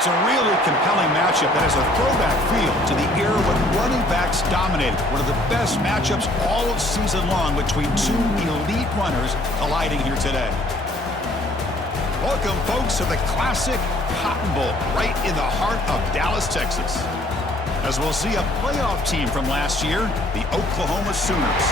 It's a really compelling matchup that has a throwback feel to the era when running backs dominated. One of the best matchups all season long between two elite runners colliding here today. Welcome, folks, to the classic Cotton Bowl right in the heart of Dallas, Texas. As we'll see a playoff team from last year, the Oklahoma Sooners,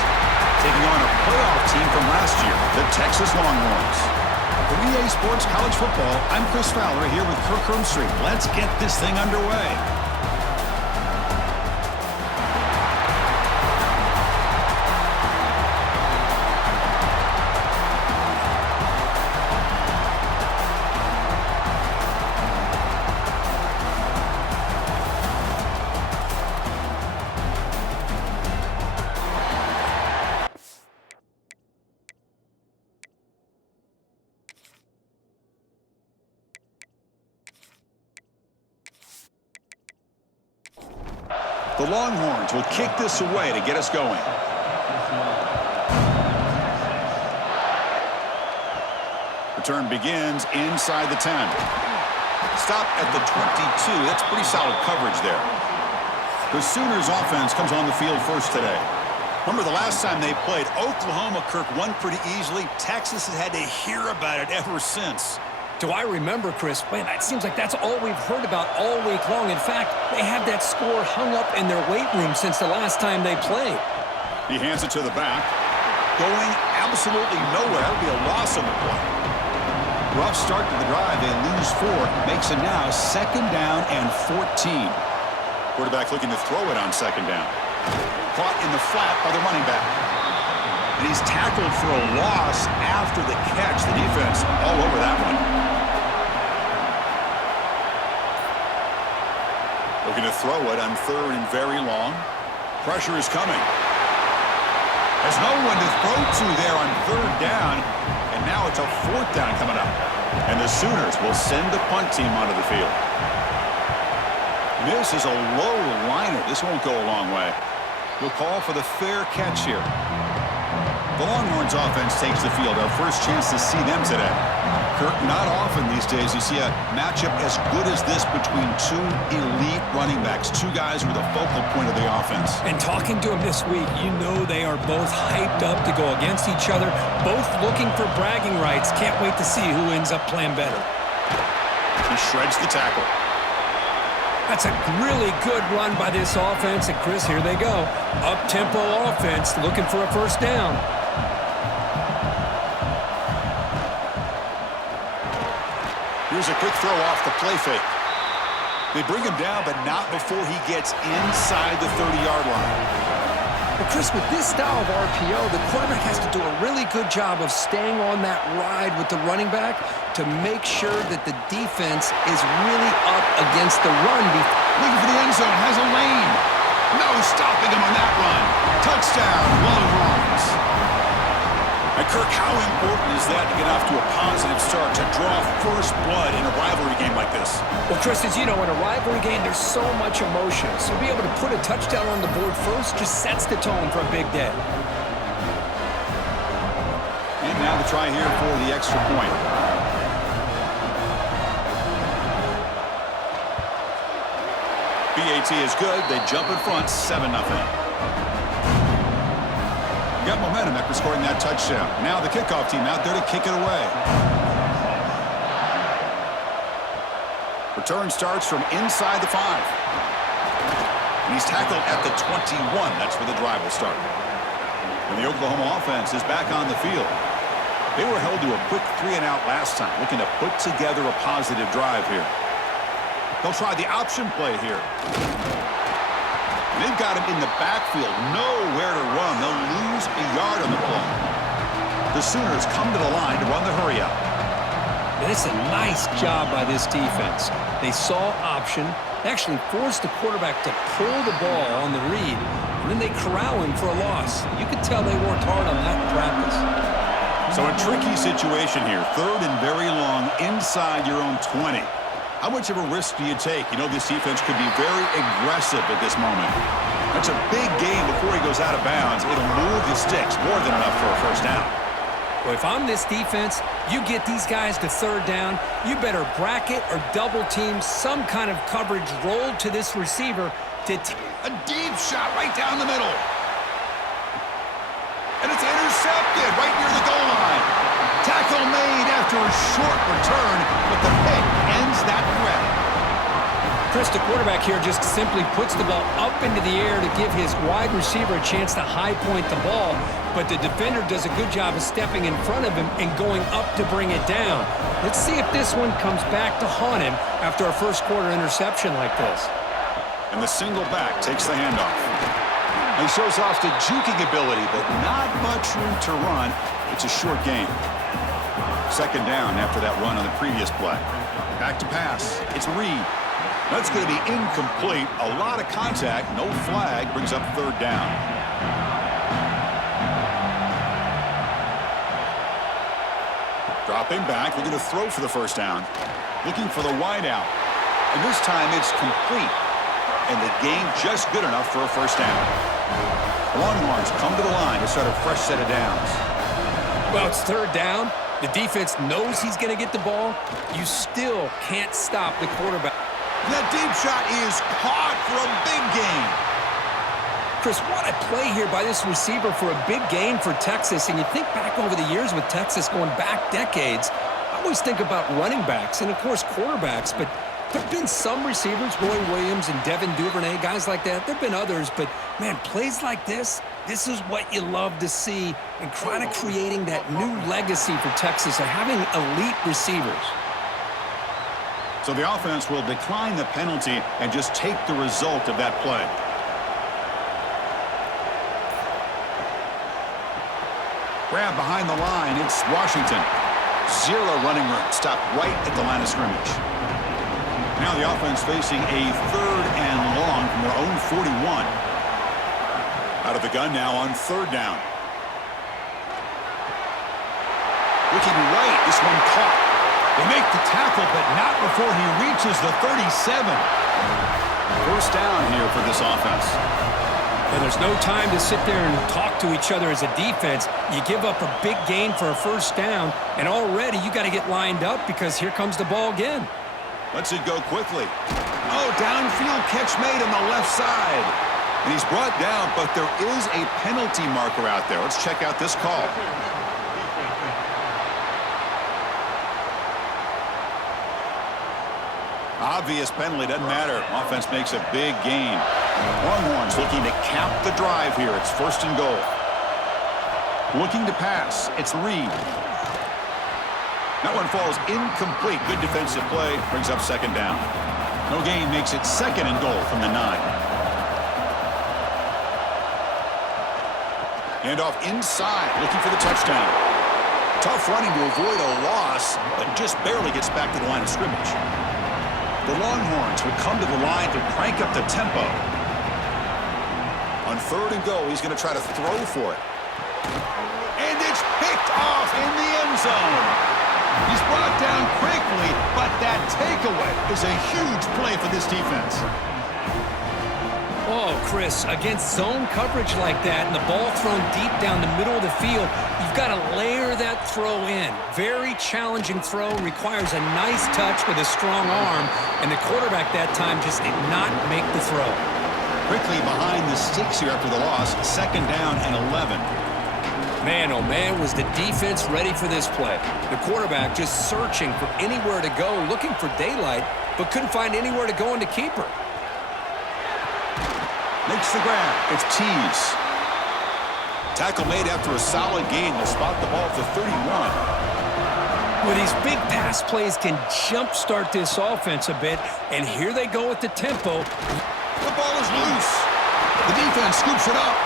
taking on a playoff team from last year, the Texas Longhorns. For EA Sports College Football, I'm Chris Fowler here with Kirk Hermstreet. Let's get this thing underway. The Longhorns will kick this away to get us going. Return begins inside the 10. Stop at the 22. That's pretty solid coverage there. The Sooners offense comes on the field first today. Remember the last time they played, Oklahoma, Kirk, won pretty easily. Texas has had to hear about it ever since. Do I remember, Chris? Man, it seems like that's all we've heard about all week long. In fact, they have that score hung up in their weight room since the last time they played. He hands it to the back. Going absolutely nowhere. That would be a loss on the play. Rough start to the drive. They lose 4. Makes it now 2nd down and 14. Quarterback looking to throw it on 2nd down. Caught in the flat by the running back. And he's tackled for a loss after the catch. The defense all over that one. Looking to throw it on 3rd and very long. Pressure is coming. There's no one to throw to there on 3rd down. And now it's a 4th down coming up. And the Sooners will send the punt team onto the field. This is a low liner. This won't go a long way. We'll call for the fair catch here. The Longhorns offense takes the field. Our first chance to see them today. Kirk, not often these days you see a matchup as good as this between two elite running backs. Two guys who are the focal point of the offense. And talking to them this week, you know they are both hyped up to go against each other, both looking for bragging rights. Can't wait to see who ends up playing better. He shreds the tackle. That's a really good run by this offense. And, Chris, here they go. Up-tempo offense looking for a first down. Here's a quick throw off the play fake. They bring him down, but not before he gets inside the 30-yard line. But, Chris, with this style of RPO, the quarterback has to do a really good job of staying on that ride with the running back to make sure that the defense is really up against the run. Looking for the end zone, has a lane. No stopping him on that run. Touchdown, Longhorns. And Kirk, how important is that to get off to a positive start, to draw first blood in a rivalry game like this? Well, Chris, as you know, in a rivalry game, there's so much emotion. So to be able to put a touchdown on the board first just sets the tone for a big day. And now the try here for the extra point. BAT is good. They jump in front, 7-0. Got momentum after scoring that touchdown. Now the kickoff team out there to kick it away. Return starts from inside the 5. And he's tackled at the 21. That's where the drive will start. And the Oklahoma offense is back on the field. They were held to a quick 3-and-out last time, looking to put together a positive drive here. They'll try the option play here. They've got him in the backfield, nowhere to run. They'll lose a yard on the play. The Sooners come to the line to run the hurry out. And it's a nice job by this defense. They saw option, actually forced the quarterback to pull the ball on the read, and then they corral him for a loss. You could tell they worked hard on that in practice. So a tricky situation here. 3rd and very long inside your own 20. How much of a risk do you take? You know this defense could be very aggressive at this moment. That's a big game before he goes out of bounds. It'll move the sticks more than enough for a first down. Well, if I'm this defense, you get these guys to third down, you better bracket or double team some kind of coverage rolled to this receiver to a deep shot right down the middle. And it's intercepted right near the goal line. Tackle made after a short return, but the pick ends that threat. Chris, the quarterback here just simply puts the ball up into the air to give his wide receiver a chance to high point the ball, but the defender does a good job of stepping in front of him and going up to bring it down. Let's see if this one comes back to haunt him after a first quarter interception like this. And the single back takes the handoff. He shows off the juking ability, but not much room to run. It's a short game. Second down after that run on the previous play. Back to pass. It's Reed. That's going to be incomplete. A lot of contact. No flag. Brings up third down. Dropping back. Looking to throw for the first down. Looking for the wide out. And this time it's complete. And the game just good enough for a first down. Longhorns come to the line to start a fresh set of downs. Well, it's third down. The defense knows he's going to get the ball. You still can't stop the quarterback. That deep shot is caught for a big gain. Chris, what a play here by this receiver for a big gain for Texas. And you think back over the years with Texas going back decades, I always think about running backs and, of course, quarterbacks. But there have been some receivers, Roy Williams and Devin Duvernay, guys like that. There have been others. But, man, plays like this is what you love to see and kind of creating that new legacy for Texas of having elite receivers. So the offense will decline the penalty and just take the result of that play. Grab behind the line. It's Washington. Zero running room. Stopped right at the line of scrimmage. Now the offense facing a third and long from their own 41. Out of the gun now on third down. Looking right. This one caught. They make the tackle, but not before he reaches the 37. First down here for this offense. And there's no time to sit there and talk to each other as a defense. You give up a big gain for a first down, and already you got to get lined up because here comes the ball again. Lets it go quickly. Oh, downfield catch made on the left side. And he's brought down, but there is a penalty marker out there. Let's check out this call. Obvious penalty, doesn't matter. Offense makes a big gain. Longhorns looking to cap the drive here. It's first and goal. Looking to pass. It's Reed. That one falls incomplete. Good defensive play. Brings up second down. No gain makes it second and goal from the 9. Handoff inside. Looking for the touchdown. Tough running to avoid a loss, but just barely gets back to the line of scrimmage. The Longhorns will come to the line to crank up the tempo. On third and goal, he's going to try to throw for it. And it's picked off in the end zone. He's brought down quickly, but that takeaway is a huge play for this defense. Oh, Chris, against zone coverage like that and the ball thrown deep down the middle of the field, you've got to layer that throw in. Very challenging throw, requires a nice touch with a strong arm, and the quarterback that time just did not make the throw. Quickly behind the sticks here after the loss, second down and 11. Man, oh man, was the defense ready for this play. The quarterback just searching for anywhere to go, looking for daylight, but couldn't find anywhere to go in the keeper. Makes the grab. It's Tees. Tackle made after a solid gain. Will spot the ball at the 31. Well, these big pass plays can jumpstart this offense a bit, and here they go with the tempo. The ball is loose. The defense scoops it up.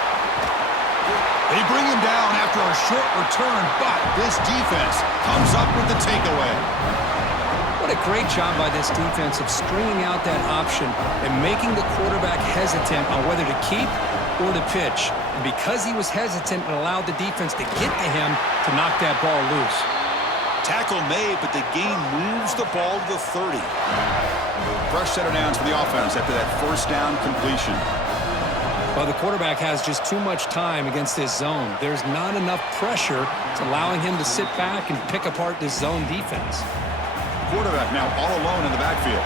They bring him down after a short return, but this defense comes up with the takeaway. What a great job by this defense of stringing out that option and making the quarterback hesitant on whether to keep or to pitch. And because he was hesitant, it allowed the defense to get to him to knock that ball loose. Tackle made, but the game moves the ball to the 30. Fresh set of downs for the offense after that first down completion. Well, the quarterback has just too much time against this zone. There's not enough pressure to allowing him to sit back and pick apart this zone defense. Quarterback now all alone in the backfield.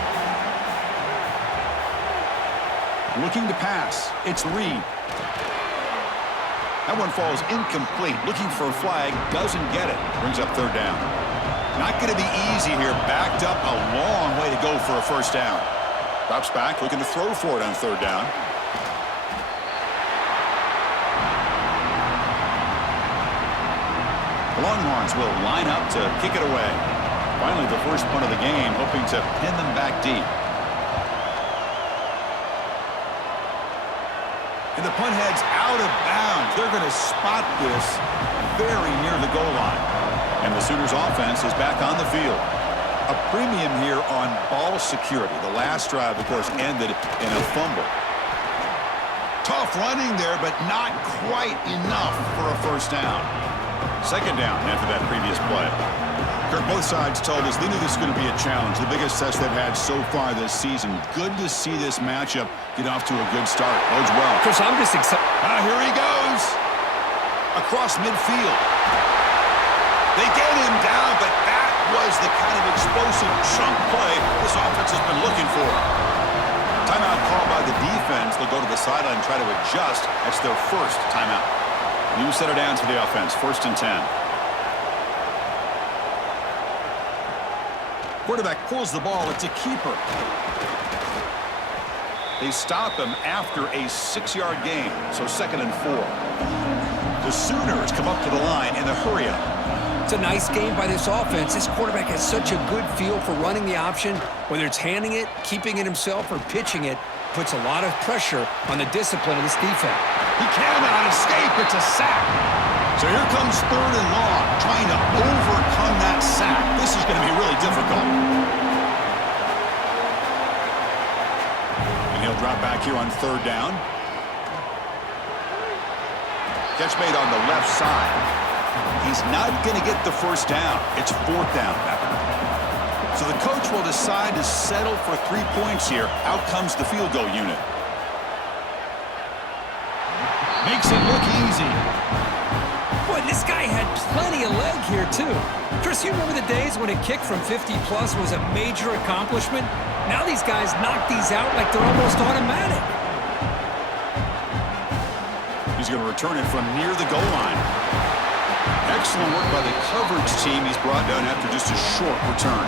Looking to pass. It's Reed. That one falls incomplete. Looking for a flag. Doesn't get it. Brings up third down. Not going to be easy here. Backed up a long way to go for a first down. Drops back. Looking to throw for it on third down. The Longhorns will line up to kick it away. Finally, the first punt of the game, hoping to pin them back deep. And the punt heads out of bounds. They're going to spot this very near the goal line. And the Sooners offense is back on the field. A premium here on ball security. The last drive, of course, ended in a fumble. Tough running there, but not quite enough for a first down. Second down after that previous play. Kirk, both sides told us they knew this was going to be a challenge. The biggest test they've had so far this season. Good to see this matchup get off to a good start. Bodes well. Chris, I'm just excited. Here he goes. Across midfield. They get him down, but that was the kind of explosive chunk play this offense has been looking for. Timeout called by the defense. They'll go to the sideline and try to adjust. That's their first timeout. New set of downs for the offense. 1st and 10. Quarterback pulls the ball. It's a keeper. They stop him after a 6-yard gain, so 2nd and 4. The Sooners come up to the line in the hurry-up. It's a nice game by this offense. This quarterback has such a good feel for running the option. Whether it's handing it, keeping it himself, or pitching it, puts a lot of pressure on the discipline of this defense. He cannot escape. It's a sack. So here comes 3rd and long, trying to overcome that sack. This is going to be really difficult. And he'll drop back here on 3rd down. Catch made on the left side. He's not going to get the first down. It's 4th down. So the coach will decide to settle for 3 points here. Out comes the field goal unit. Makes it look easy. Boy, this guy had plenty of leg here, too. Chris, you remember the days when a kick from 50-plus was a major accomplishment? Now these guys knock these out like they're almost automatic. He's going to return it from near the goal line. Excellent work by the coverage team. He's brought down after just a short return.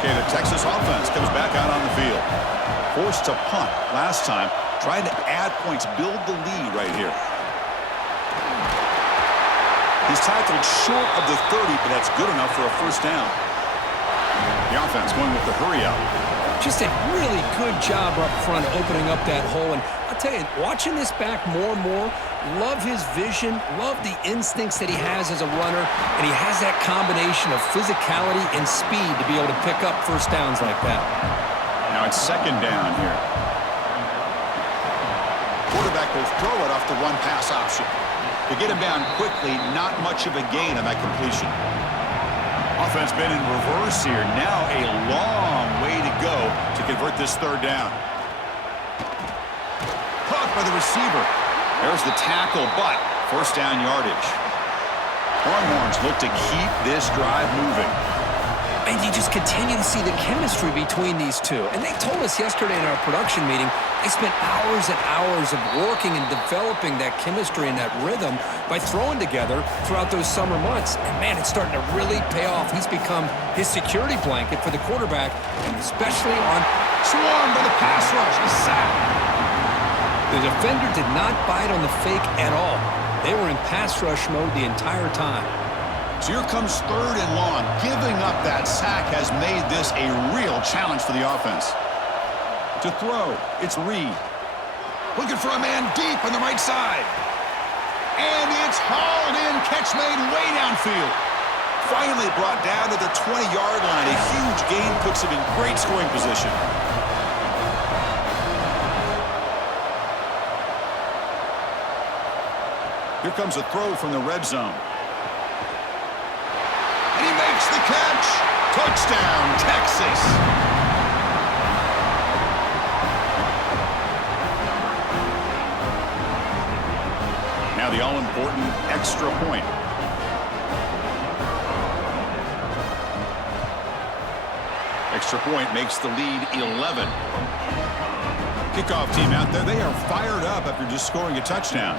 Okay, the Texas offense comes back out on the field. Forced to punt last time. Trying to add points, build the lead right here. He's tackled short of the 30, but that's good enough for a first down. The offense going with the hurry-up. Just a really good job up front opening up that hole. And I'll tell you, watching this back more and more, love his vision, love the instincts that he has as a runner, and he has that combination of physicality and speed to be able to pick up first downs like that. Now it's 2nd down here. Quarterback will throw it off the run-pass option. To get him down quickly, not much of a gain on that completion. Offense been in reverse here. Now a long way to go to convert this 3rd down. Caught by the receiver. There's the tackle, but first down yardage. Longhorns look to keep this drive moving. And you just continue to see the chemistry between these two. And they told us yesterday in our production meeting, they spent hours and hours of working and developing that chemistry and that rhythm by throwing together throughout those summer months. And, man, it's starting to really pay off. He's become his security blanket for the quarterback, and especially on Swarmed by the pass rush. A sack. the defender did not bite on the fake at all. They were in pass rush mode the entire time. So here comes 3rd and long. Giving up that sack has made this a real challenge for the offense. To throw, it's Reed. Looking for a man deep on the right side. And it's hauled in. Catch made way downfield. Finally brought down to the 20-yard line. A huge gain puts him in great scoring position. Here comes a throw from the red zone. And he makes the catch. Touchdown, Texas. Now the all-important extra point. Extra point makes the lead 11. Kickoff team out there, they are fired up after just scoring a touchdown.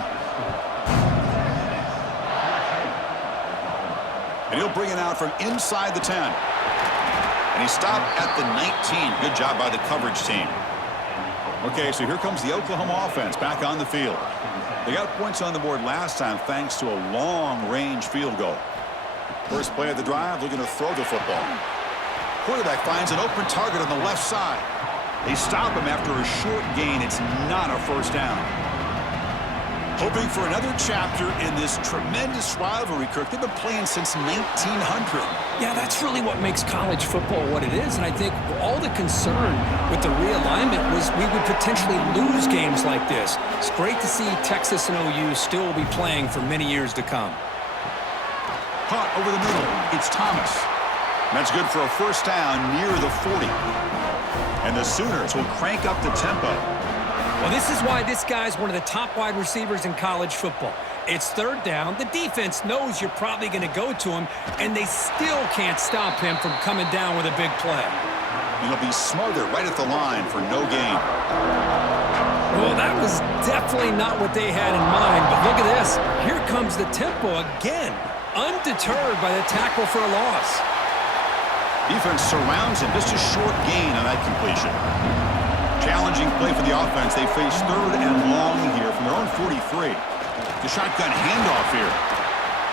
And he'll bring it out from inside the 10. And he stopped at the 19. Good job by the coverage team. Okay, so here comes the Oklahoma offense back on the field. They got points on the board last time thanks to a long-range field goal. First play of the drive, looking to throw the football. Quarterback finds an open target on the left side. They stop him after a short gain. It's not a first down. Hoping for another chapter in this tremendous rivalry, Kirk. They've been playing since 1900. Yeah, that's really what makes college football what it is. And I think all the concern with the realignment was we would potentially lose games like this. It's great to see Texas and OU still be playing for many years to come. Caught over the middle. It's Thomas. That's good for a first down near the 40. And the Sooners will crank up the tempo. Well, this is why this guy's one of the top wide receivers in college football. It's third down. The defense knows you're probably going to go to him, and they still can't stop him from coming down with a big play. And he'll be smothered right at the line for no gain. Well, that was definitely not what they had in mind, but look at this. Here comes the tempo again, undeterred by the tackle for a loss. Defense surrounds him. Just a short gain on that completion. Challenging play for the offense. They face third and long here from their own 43. The shotgun handoff here.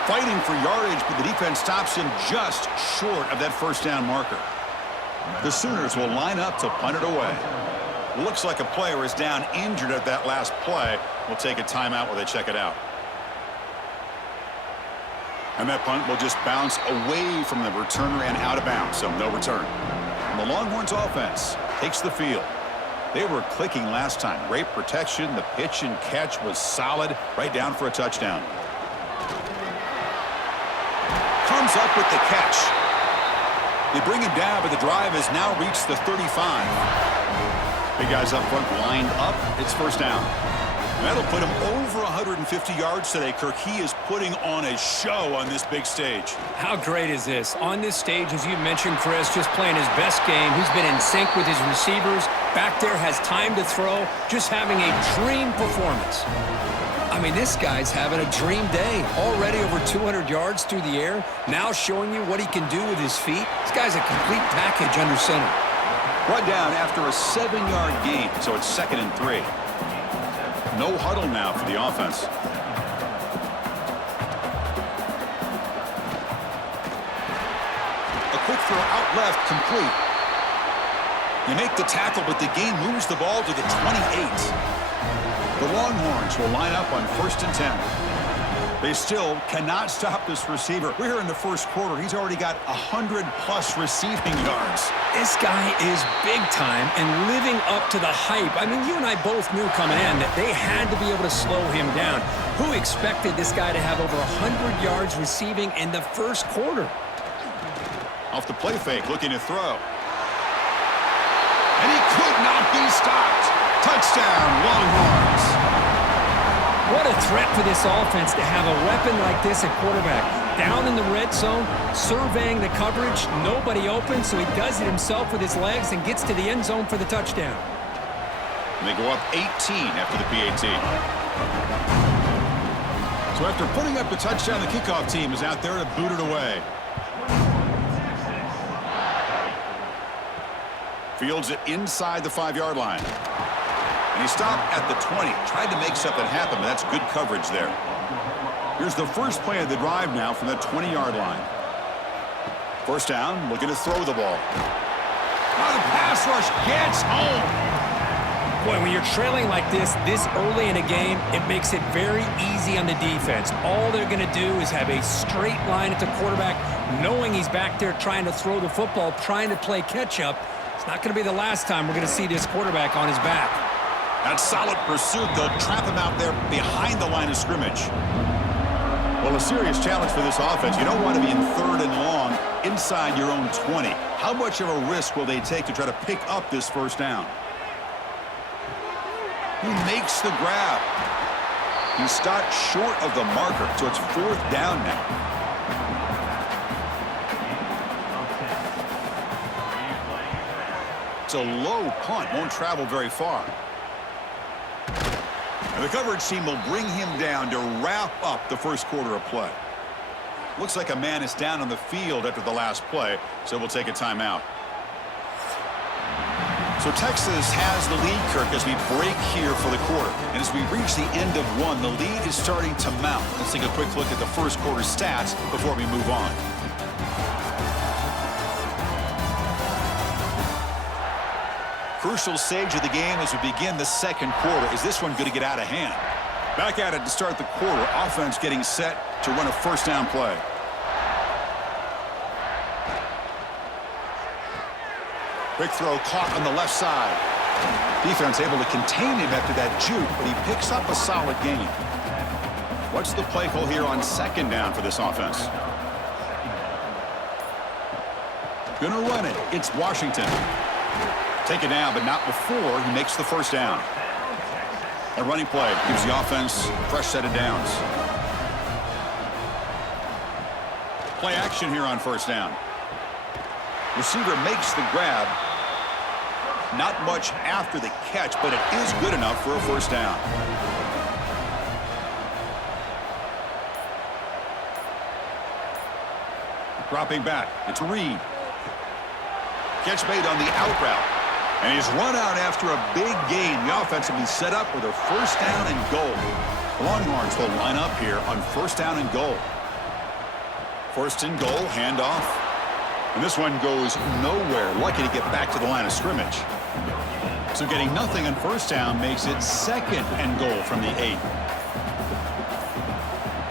Fighting for yardage, but the defense stops him just short of that first down marker. The Sooners will line up to punt it away. Looks like a player is down injured at that last play. We'll take a timeout while they check it out. And that punt will just bounce away from the returner and out of bounds, so no return. And the Longhorns offense takes the field. They were clicking last time. Great protection. The pitch and catch was solid. Right down for a touchdown. Comes up with the catch. They bring him down, but the drive has now reached the 35. Big guys up front lined up. It's first down. And that'll put him over 150 yards today, Kirk. He is putting on a show on this big stage. How great is this? On this stage, as you mentioned, Chris, just playing his best game. He's been in sync with his receivers. Back there, has time to throw. Just having a dream performance. I mean, this guy's having a dream day. Already over 200 yards through the air. Now showing you what he can do with his feet. This guy's a complete package under center. Brought down after a 7-yard gain, so it's 2nd and 3. No huddle now for the offense. A quick throw out left, complete. You make the tackle, but the game moves the ball to the 28. The Longhorns will line up on 1st and 10. They still cannot stop this receiver. We're here in the first quarter. He's already got 100-plus receiving yards. This guy is big time and living up to the hype. I mean, you and I both knew coming in that they had to be able to slow him down. Who expected this guy to have over 100 yards receiving in the first quarter? Off the play fake, looking to throw. And he could not be stopped. Touchdown, Longhorns. What a threat for this offense to have a weapon like this at quarterback. Down in the red zone, surveying the coverage, nobody open, so he does it himself with his legs and gets to the end zone for the touchdown. And they go up 18 after the PAT. So after putting up the touchdown, the kickoff team is out there to boot it away. Fields it inside the 5-yard line. And he stopped at the 20. Tried to make something happen, but that's good coverage there. Here's the first play of the drive now from the 20-yard line. First down, looking to throw the ball. Oh, the pass rush gets home. Boy, when you're trailing like this early in a game, it makes it very easy on the defense. All they're going to do is have a straight line at the quarterback, knowing he's back there trying to throw the football, trying to play catch-up. It's not going to be the last time we're going to see this quarterback on his back. That solid pursuit. They'll trap him out there behind the line of scrimmage. Well, a serious challenge for this offense. You don't want to be in 3rd and long inside your own 20. How much of a risk will they take to try to pick up this first down? He makes the grab. He stopped short of the marker, so it's 4th down now. It's a low punt, won't travel very far. And the coverage team will bring him down to wrap up the first quarter of play. Looks like a man is down on the field after the last play, so we'll take a timeout. So Texas has the lead, Kirk, as we break here for the quarter. And as we reach the end of one, the lead is starting to mount. Let's take a quick look at the first quarter stats before we move on. Crucial stage of the game as we begin the second quarter. Is this one going to get out of hand? Back at it to start the quarter. Offense getting set to run a first down play. Quick throw caught on the left side. Defense able to contain him after that juke, but he picks up a solid gain. What's the play call here on second down for this offense? Gonna run it. It's Washington. Take it down, but not before he makes the first down. A running play gives the offense a fresh set of downs. Play action here on first down. Receiver makes the grab. Not much after the catch, but it is good enough for a first down. Dropping back, it's Reed. Catch made on the out route. And he's run out after a big gain. The offense will be set up with a first down and goal. The Longhorns will line up here on first down and goal. First and goal, handoff. And this one goes nowhere. Lucky to get back to the line of scrimmage. So getting nothing on first down makes it second and goal from the 8.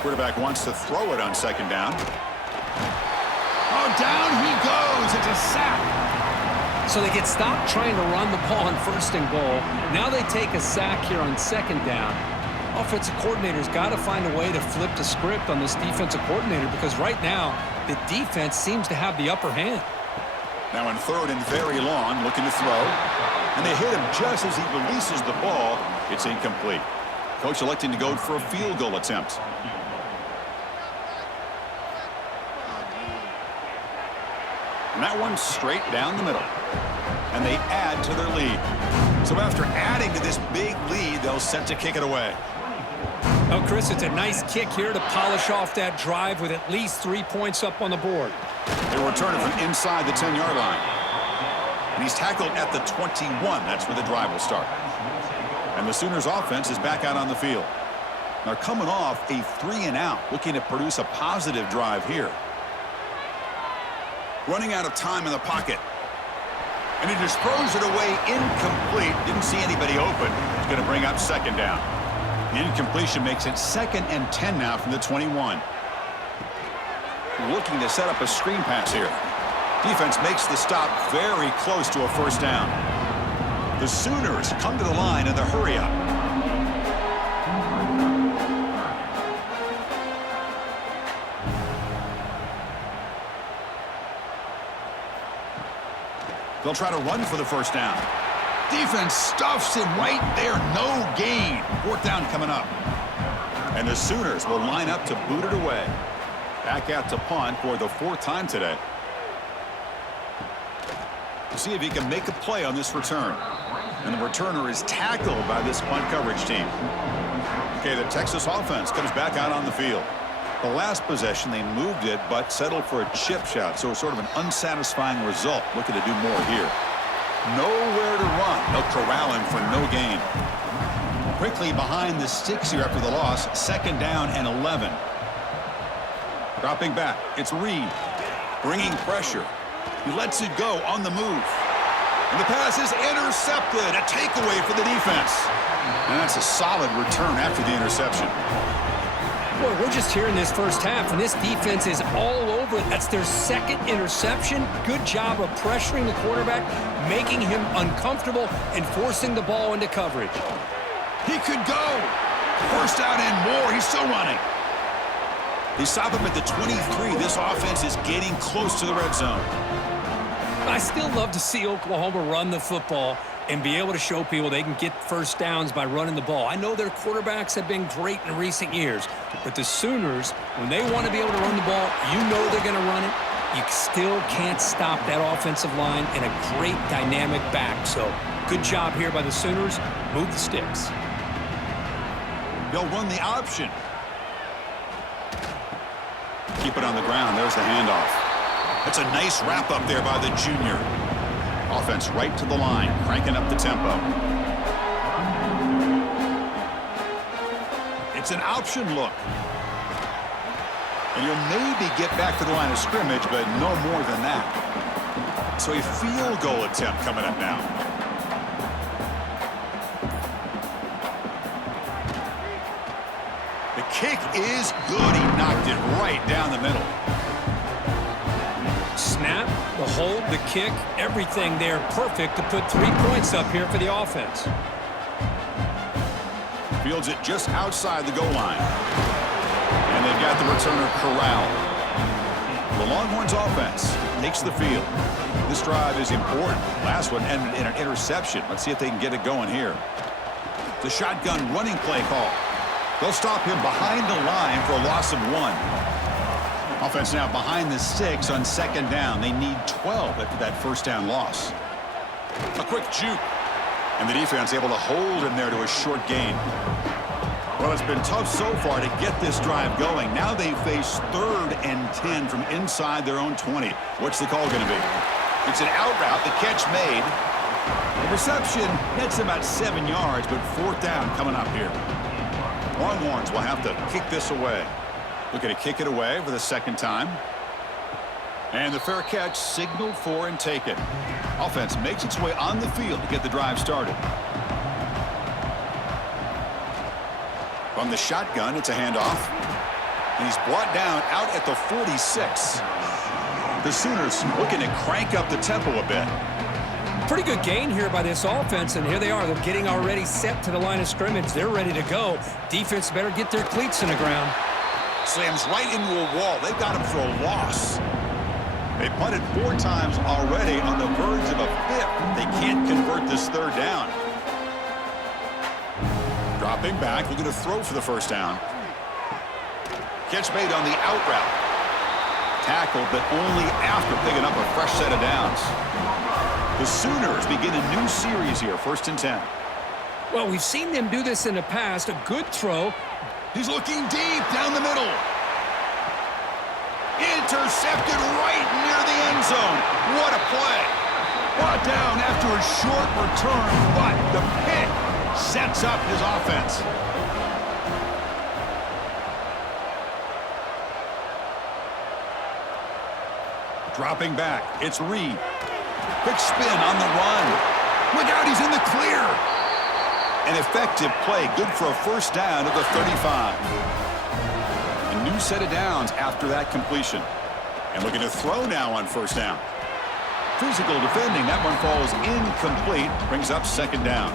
Quarterback wants to throw it on second down. Oh, down he goes. It's a sack. So they get stopped trying to run the ball on first and goal. Now they take a sack here on second down. Offensive coordinator's got to find a way to flip the script on this defensive coordinator because right now the defense seems to have the upper hand. Now in third and very long, looking to throw. And they hit him just as he releases the ball. It's incomplete. Coach electing to go for a field goal attempt. And that one's straight down the middle. And they add to their lead. So after adding to this big lead, they'll set to kick it away. Oh, Chris, it's a nice kick here to polish off that drive with at least 3 points up on the board. They return it from inside the 10-yard line. And he's tackled at the 21. That's where the drive will start. And the Sooners offense is back out on the field. They're coming off a 3-and-out, looking to produce a positive drive here. Running out of time in the pocket. And he just throws it away incomplete. Didn't see anybody open. It's going to bring up second down. The incompletion makes it 2nd and 10 now from the 21. Looking to set up a screen pass here. Defense makes the stop very close to a first down. The Sooners come to the line in the hurry-up. They'll try to run for the first down. Defense stuffs him right there. No gain. 4th down coming up. And the Sooners will line up to boot it away. Back out to punt for the 4th time today. We'll see if he can make a play on this return. And the returner is tackled by this punt coverage team. Okay, the Texas offense comes back out on the field. The last possession, they moved it, but settled for a chip shot, so it's sort of an unsatisfying result. Looking to do more here. Nowhere to run. They'll corral him for no gain. Quickly behind the sticks here after the loss. 2nd down and 11. Dropping back. It's Reed. Bringing pressure. He lets it go on the move. And the pass is intercepted. A takeaway for the defense. And that's a solid return after the interception. Boy, we're just here in this first half, and this defense is all over it. That's their 2nd interception. Good job of pressuring the quarterback, making him uncomfortable, and forcing the ball into coverage. He could go. First down and more. He's still running. They stop him at the 23. This offense is getting close to the red zone. I still love to see Oklahoma run the football. and be able to show people they can get first downs by running the ball. I know their quarterbacks have been great in recent years, but the Sooners, when they want to be able to run the ball, you know they're going to run it. You still can't stop that offensive line and a great dynamic back. So good job here by the Sooners. Move the sticks. They'll run the option. Keep it on the ground. There's the handoff. That's a nice wrap up there by the junior. Offense right to the line, cranking up the tempo. It's an option look. And you'll maybe get back to the line of scrimmage, but no more than that. So a field goal attempt coming up now. The kick is good. He knocked it right down the middle. Snap, the hold, the kick, everything there perfect to put 3 points up here for the offense. Fields it just outside the goal line. And they've got the returner corralled. The Longhorns offense takes the field. This drive is important. Last one ended in an interception. Let's see if they can get it going here. The shotgun running play call. They'll stop him behind the line for a loss of 1. Offense now behind the 6 on second down. They need 12 after that first down loss. A quick juke. And the defense able to hold him there to a short gain. Well, it's been tough so far to get this drive going. Now they face 3rd and 10 from inside their own 20. What's the call going to be? It's an out route. The catch made. The reception gets about 7 yards, but 4th down coming up here. Longhorns will have to kick this away. Looking to kick it away for the second time. And the fair catch signaled for and taken. Offense makes its way on the field to get the drive started. From the shotgun, it's a handoff. And he's brought down out at the 46. The Sooners looking to crank up the tempo a bit. Pretty good gain here by this offense, and here they are. They're getting already set to the line of scrimmage. They're ready to go. Defense better get their cleats in the ground. Slams right into a wall. They've got him for a loss. They punted 4 times already on the verge of a 5th. They can't convert this 3rd down. Dropping back, looking to throw for the first down. Catch made on the out route. Tackled, but only after picking up a fresh set of downs. The Sooners begin a new series here, 1st and 10. Well, we've seen them do this in the past. A good throw. He's looking deep down the middle. Intercepted right near the end zone. What a play. Brought down after a short return, but the pick sets up his offense. Dropping back, it's Reed. Quick spin on the run. Look out, he's in the clear. An effective play, good for a first down at the 35. A new set of downs after that completion. And looking to throw now on first down. Physical defending, that one falls incomplete, brings up second down.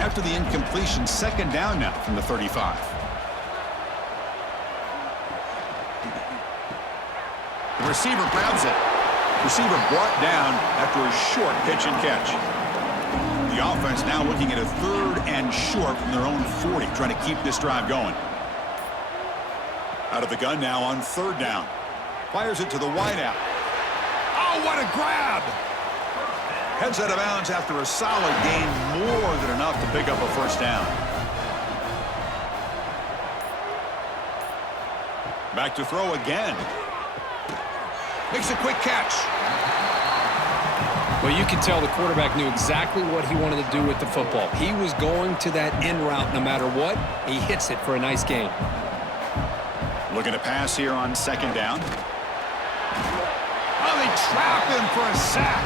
After the incompletion, second down now from the 35. The receiver grabs it. Receiver brought down after a short pitch and catch. The offense now looking at a 3rd and short from their own 40, trying to keep this drive going. Out of the gun now on 3rd down. Fires it to the wideout. Oh, what a grab! Heads out of bounds after a solid gain, more than enough to pick up a first down. Back to throw again. Makes a quick catch. Well, you can tell the quarterback knew exactly what he wanted to do with the football. He was going to that in route no matter what. He hits it for a nice gain. Looking to pass here on second down. Oh, they trap him for a sack.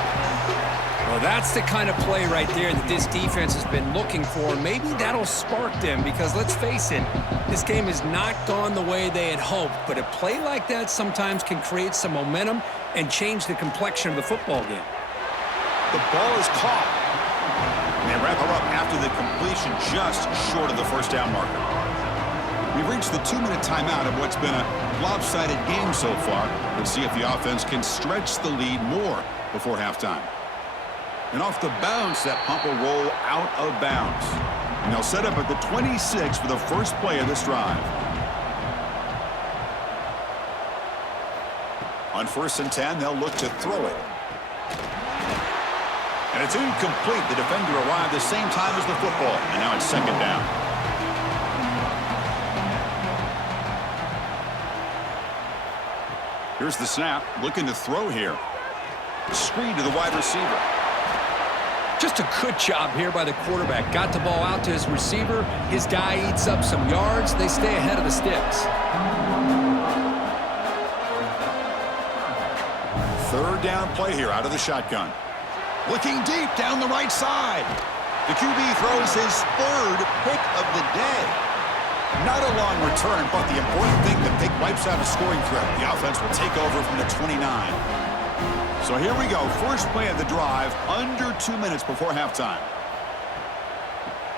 Well, that's the kind of play right there that this defense has been looking for. Maybe that'll spark them because, let's face it, this game has not gone the way they had hoped. But a play like that sometimes can create some momentum and change the complexion of the football game. The ball is caught. And they wrap it up after the completion just short of the first down marker. We've reached the 2-minute timeout of what's been a lopsided game so far. Let's see if the offense can stretch the lead more before halftime. And off the bounce, that pump will roll out of bounds. And they'll set up at the 26 for the first play of this drive. On 1st and 10, they'll look to throw it. And it's incomplete. The defender arrived the same time as the football. And now it's 2nd down. Here's the snap. Looking to throw here. Screen to the wide receiver. Just a good job here by the quarterback. Got the ball out to his receiver. His guy eats up some yards. They stay ahead of the sticks. 3rd down play here out of the shotgun. Looking deep down the right side. The QB throws his 3rd pick of the day. Not a long return, but the important thing, the pick wipes out a scoring threat. The offense will take over from the 29. So here we go. First play of the drive, under 2 minutes before halftime.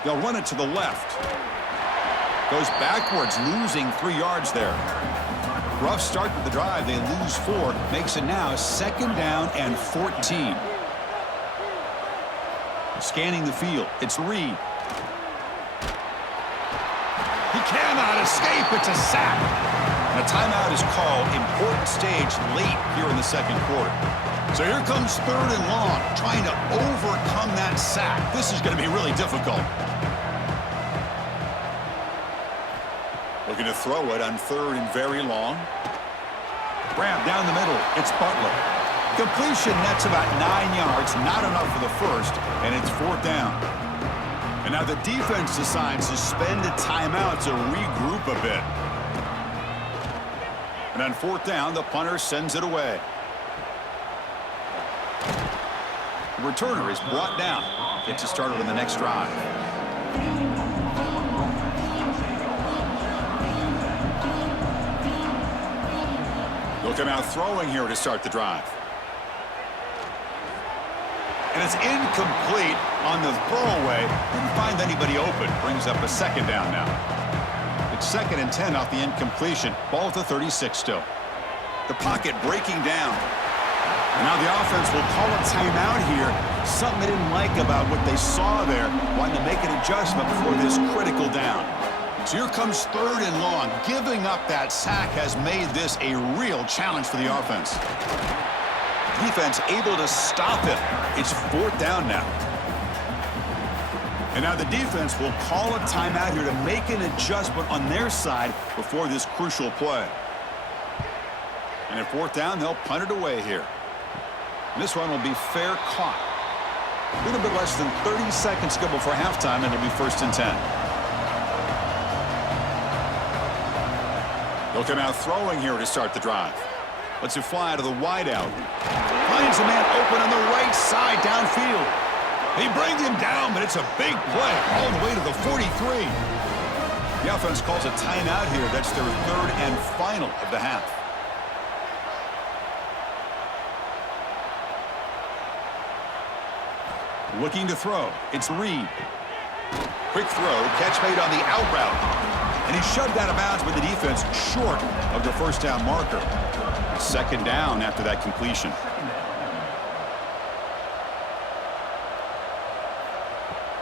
They'll run it to the left. Goes backwards, losing 3 yards there. Rough start to the drive. They lose 4. Makes it now 2nd down and 14. Scanning the field. It's Reed. He cannot escape. It's a sack. And a timeout is called. Important stage late here in the 2nd quarter. So here comes 3rd and long, trying to overcome that sack. This is going to be really difficult. Looking to throw it on 3rd and very long. Grab down the middle. It's Butler. Completion nets about 9 yards. Not enough for the first, and it's 4th down. And now the defense decides to spend a timeout to regroup a bit. And on 4th down, the punter sends it away. The returner is brought down. Gets it started on the next drive. They'll come out throwing here to start the drive. And it's incomplete on the throwaway. Didn't find anybody open. Brings up a 2nd down now. It's 2nd and 10 off the incompletion. Ball at the 36 still. The pocket breaking down. And now the offense will call a timeout here. Something they didn't like about what they saw there. Wanting to make an adjustment before this critical down. So here comes 3rd and long. Giving up that sack has made this a real challenge for the offense. Defense able to stop him. It's 4th down now. And now the defense will call a timeout here to make an adjustment on their side before this crucial play. And at 4th down, they'll punt it away here. And this one will be fair caught. A little bit less than 30 seconds to go before halftime, and it'll be 1st and 10. They'll come out throwing here to start the drive. Lets it fly to the wideout. Finds a man open on the right side downfield. They bring him down, but it's a big play all the way to the 43. The offense calls a timeout here. That's their 3rd and final of the half. Looking to throw. It's Reed. Quick throw. Catch made on the out route. And he's shoved out of bounds by the defense short of the 1st down marker. 2nd down after that completion.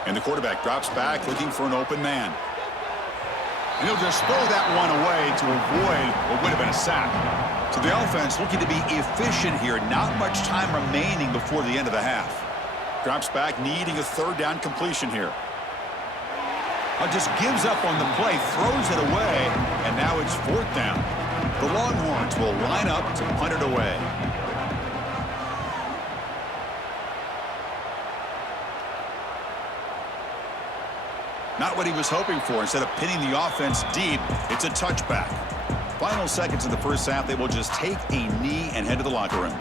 And the quarterback drops back looking for an open man. And he'll just throw that one away to avoid what would have been a sack. So the offense looking to be efficient here. Not much time remaining before the end of the half. Drops back, needing a 3rd down completion here. Just gives up on the play, throws it away, and now it's 4th down. The Longhorns will line up to punt it away. Not what he was hoping for. Instead of pinning the offense deep, it's a touchback. Final seconds of the first half, they will just take a knee and head to the locker room.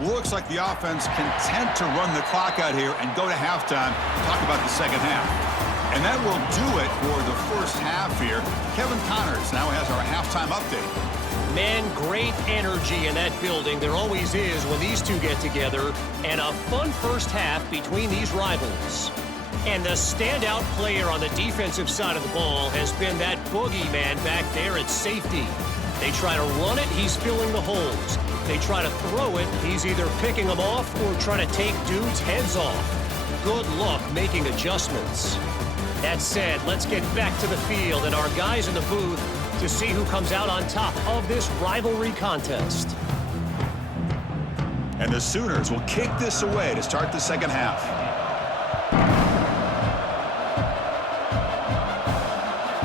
Looks like the offense content to run the clock out here and go to halftime. Talk about the 2nd half. And that will do it for the first half here. Kevin Connors now has our halftime update. Man, great energy in that building. There always is when these two get together. And a fun first half between these rivals. And the standout player on the defensive side of the ball has been that boogeyman back there at safety. They try to run it, he's filling the holes. They try to throw it, he's either picking them off or trying to take dudes' heads off. Good luck making adjustments. That said, let's get back to the field and our guys in the booth to see who comes out on top of this rivalry contest. And the Sooners will kick this away to start the second half.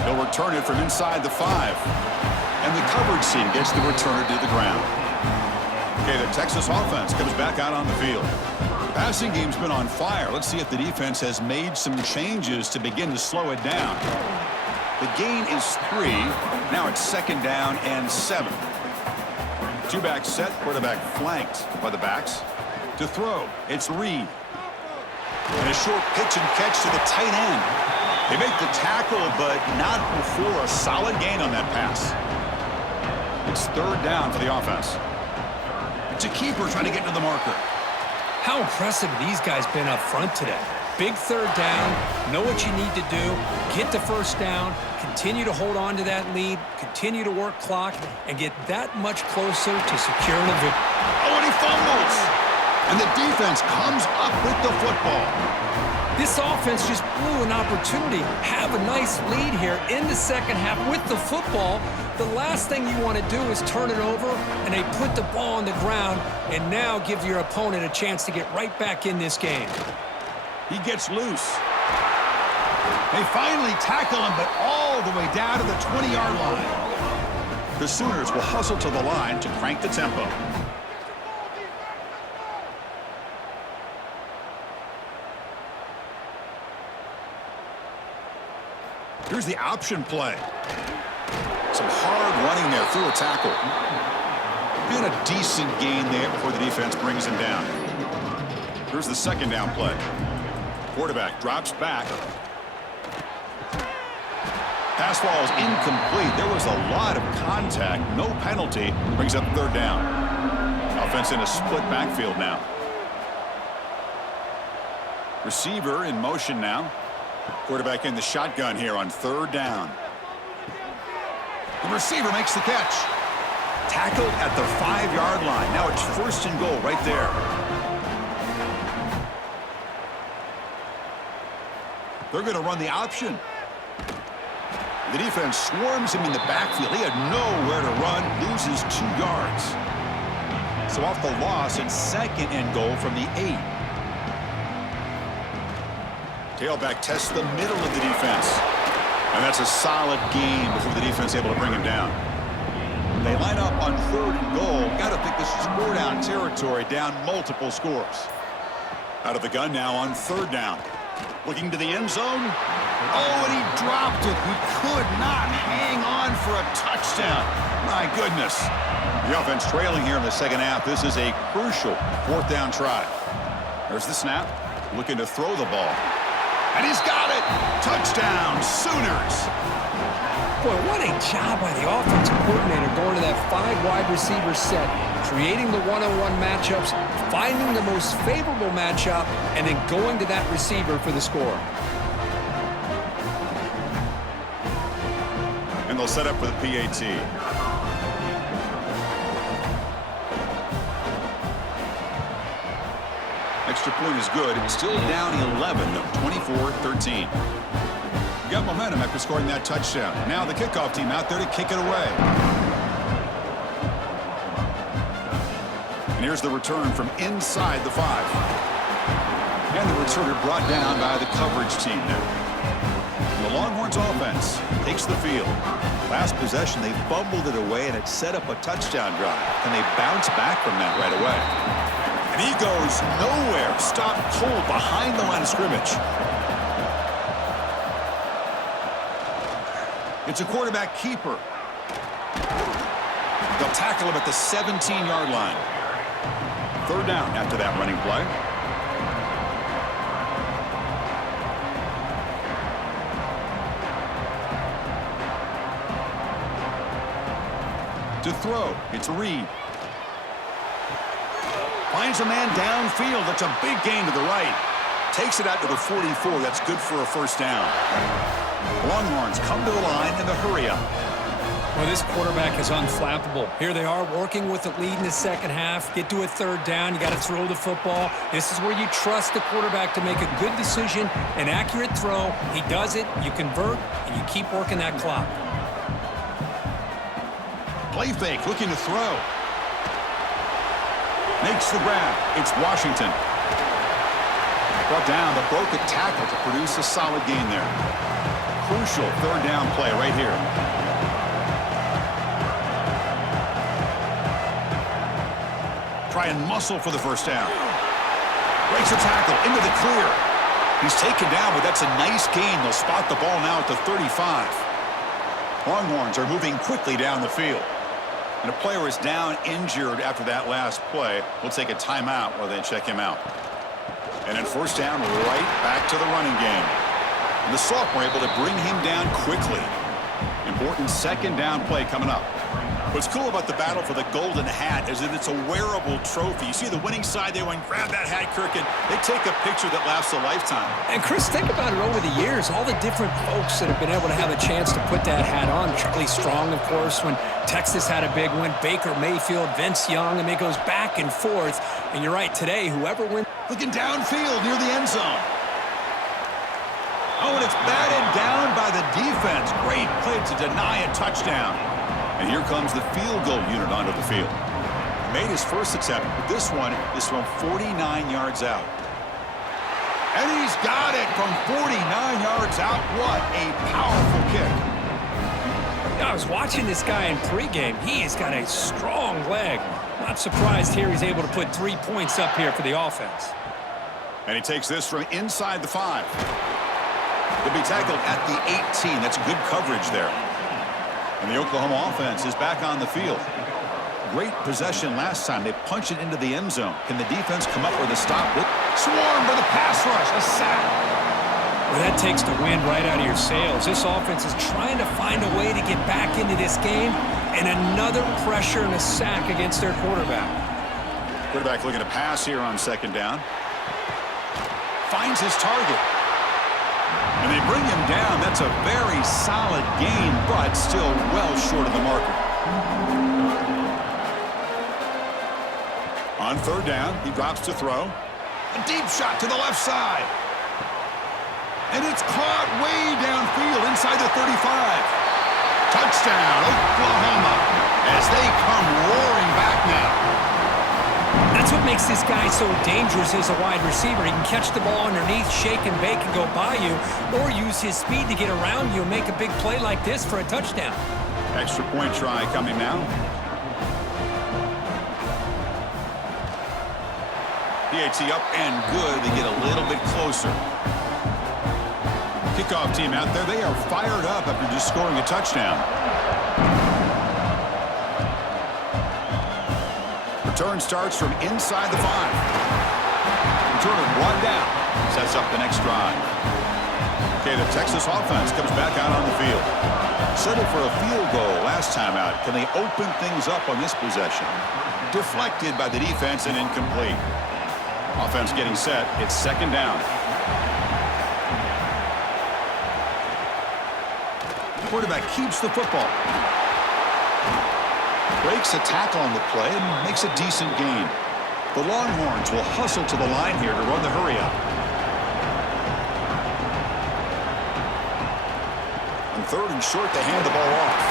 They'll return it from inside the 5. And the coverage team gets the returner to the ground. Okay, the Texas offense comes back out on the field. The passing game's been on fire. Let's see if the defense has made some changes to begin to slow it down. The gain is 3. Now it's 2nd down and 7. Two-back set, quarterback flanked by the backs. To throw, it's Reed. And a short pitch and catch to the tight end. They make the tackle, but not before a solid gain on that pass. It's 3rd down for the offense. It's a keeper trying to get to the marker. How impressive these guys been up front today. Big 3rd down, know what you need to do, get the 1st down, continue to hold on to that lead, continue to work clock, and get that much closer to securing a victory. Oh, and he fumbles! And the defense comes up with the football. This offense just blew an opportunity. Have a nice lead here in the second half with the football. The last thing you want to do is turn it over, and they put the ball on the ground and now give your opponent a chance to get right back in this game. He gets loose. They finally tackle him, but all the way down to the 20-yard line. The Sooners will hustle to the line to crank the tempo. Here's the option play. Some hard running there through a tackle. And a decent gain there before the defense brings him down. Here's the 2nd down play. Quarterback drops back. Pass ball is incomplete. There was a lot of contact. No penalty. Brings up 3rd down. Offense in a split backfield now. Receiver in motion now. Quarterback in the shotgun here on 3rd down. The receiver makes the catch. Tackled at the 5-yard line. Now it's 1st and goal right there. They're going to run the option. The defense swarms him in the backfield. He had nowhere to run, loses 2 yards. So off the loss, it's 2nd and goal from the 8. Tailback tests the middle of the defense. And that's a solid gain before the defense able to bring him down. They line up on 3rd and goal. Got to think this is score-down territory, down multiple scores. Out of the gun now on 3rd down. Looking to the end zone. Oh, and he dropped it. He could not hang on for a touchdown. My goodness. The offense trailing here in the second half. This is a crucial 4th down try. There's the snap. Looking to throw the ball. And he's got it. Touchdown, Sooners. Boy, what a job by the offensive coordinator going to that 5 wide receiver set, creating the one-on-one matchups, finding the most favorable matchup, and then going to that receiver for the score. And they'll set up for the PAT. Extra point is good. It's still down 11, 24-13. Got momentum after scoring that touchdown. Now the kickoff team out there to kick it away. And here's the return from inside the 5. And the returner brought down by the coverage team now. The Longhorns offense takes the field. Last possession, they fumbled it away, and it set up a touchdown drive. And they bounce back from that right away. And he goes nowhere. Stopped cold behind the line of scrimmage. It's a quarterback keeper. They'll tackle him at the 17-yard line. 3rd down after that running play. To throw, it's Reed. Finds a man downfield. That's a big gain to the right. Takes it out to the 44. That's good for a 1st down. Longhorns come to the line in the hurry up. Well, this quarterback is unflappable. Here they are working with the lead in the second half. Get to a third down. You got to throw the football. This is where you trust the quarterback to make a good decision, an accurate throw. He does it, you convert, and you keep working that clock. Play fake, looking to throw. Makes the grab. It's Washington. Brought down, but broke a tackle to produce a solid gain there. Crucial third down play right here. Try and muscle for the first down. Breaks a tackle into the clear. He's taken down, but that's a nice gain. They'll spot the ball now at the 35. Longhorns are moving quickly down the field. And a player is down injured after that last play. We'll take a timeout while they check him out. And then first down, right back to the running game. And the sophomore able to bring him down quickly. Important second down play coming up. What's cool about the battle for the golden hat is that it's a wearable trophy. You see the winning side, they went and grab that hat, Kirk, and they take a picture that lasts a lifetime. And, Chris, think about it over the years. All the different folks that have been able to have a chance to put that hat on. Charlie Strong, of course, when Texas had a big win. Baker Mayfield, Vince Young, and it goes back and forth. And you're right, today, whoever wins. Looking downfield near the end zone. Oh, and it's batted down by the defense. Great play to deny a touchdown. And here comes the field goal unit onto the field. Made his first attempt, but this one is from 49 yards out. And he's got it from 49 yards out. What a powerful kick. I was watching this guy in pregame. He has got a strong leg. Not surprised here he's able to put 3 points up here for the offense. And he takes this from inside the 5. He'll be tackled at the 18. That's good coverage there. And the Oklahoma offense is back on the field. Great possession last time. They punch it into the end zone. Can the defense come up with a stop? Swarmed by the pass rush. A sack. Well, that takes the wind right out of your sails. This offense is trying to find a way to get back into this game. And another pressure and a sack against their quarterback. Quarterback looking to pass here on second down. Finds his target. And they bring him down. That's a very solid gain, but still well short of the marker. On third down, he drops to throw. A deep shot to the left side. And it's caught way downfield inside the 35. Touchdown, Oklahoma, as they come roaring back now. That's what makes this guy so dangerous as a wide receiver. He can catch the ball underneath, shake and bake and go by you, or use his speed to get around you and make a big play like this for a touchdown. Extra point try coming now. PAT up and good. They get a little bit closer. Kickoff team out there. They are fired up after just scoring a touchdown. Return starts from inside the 5. Returner brought down. Sets up the next drive. Okay, the Texas offense comes back out on the field. Settled for a field goal last time out. Can they open things up on this possession? Deflected by the defense and incomplete. Offense getting set. It's second down. Quarterback keeps the football. Breaks a tackle on the play and makes a decent gain. The Longhorns will hustle to the line here to run the hurry up. On third and short, they hand the ball off.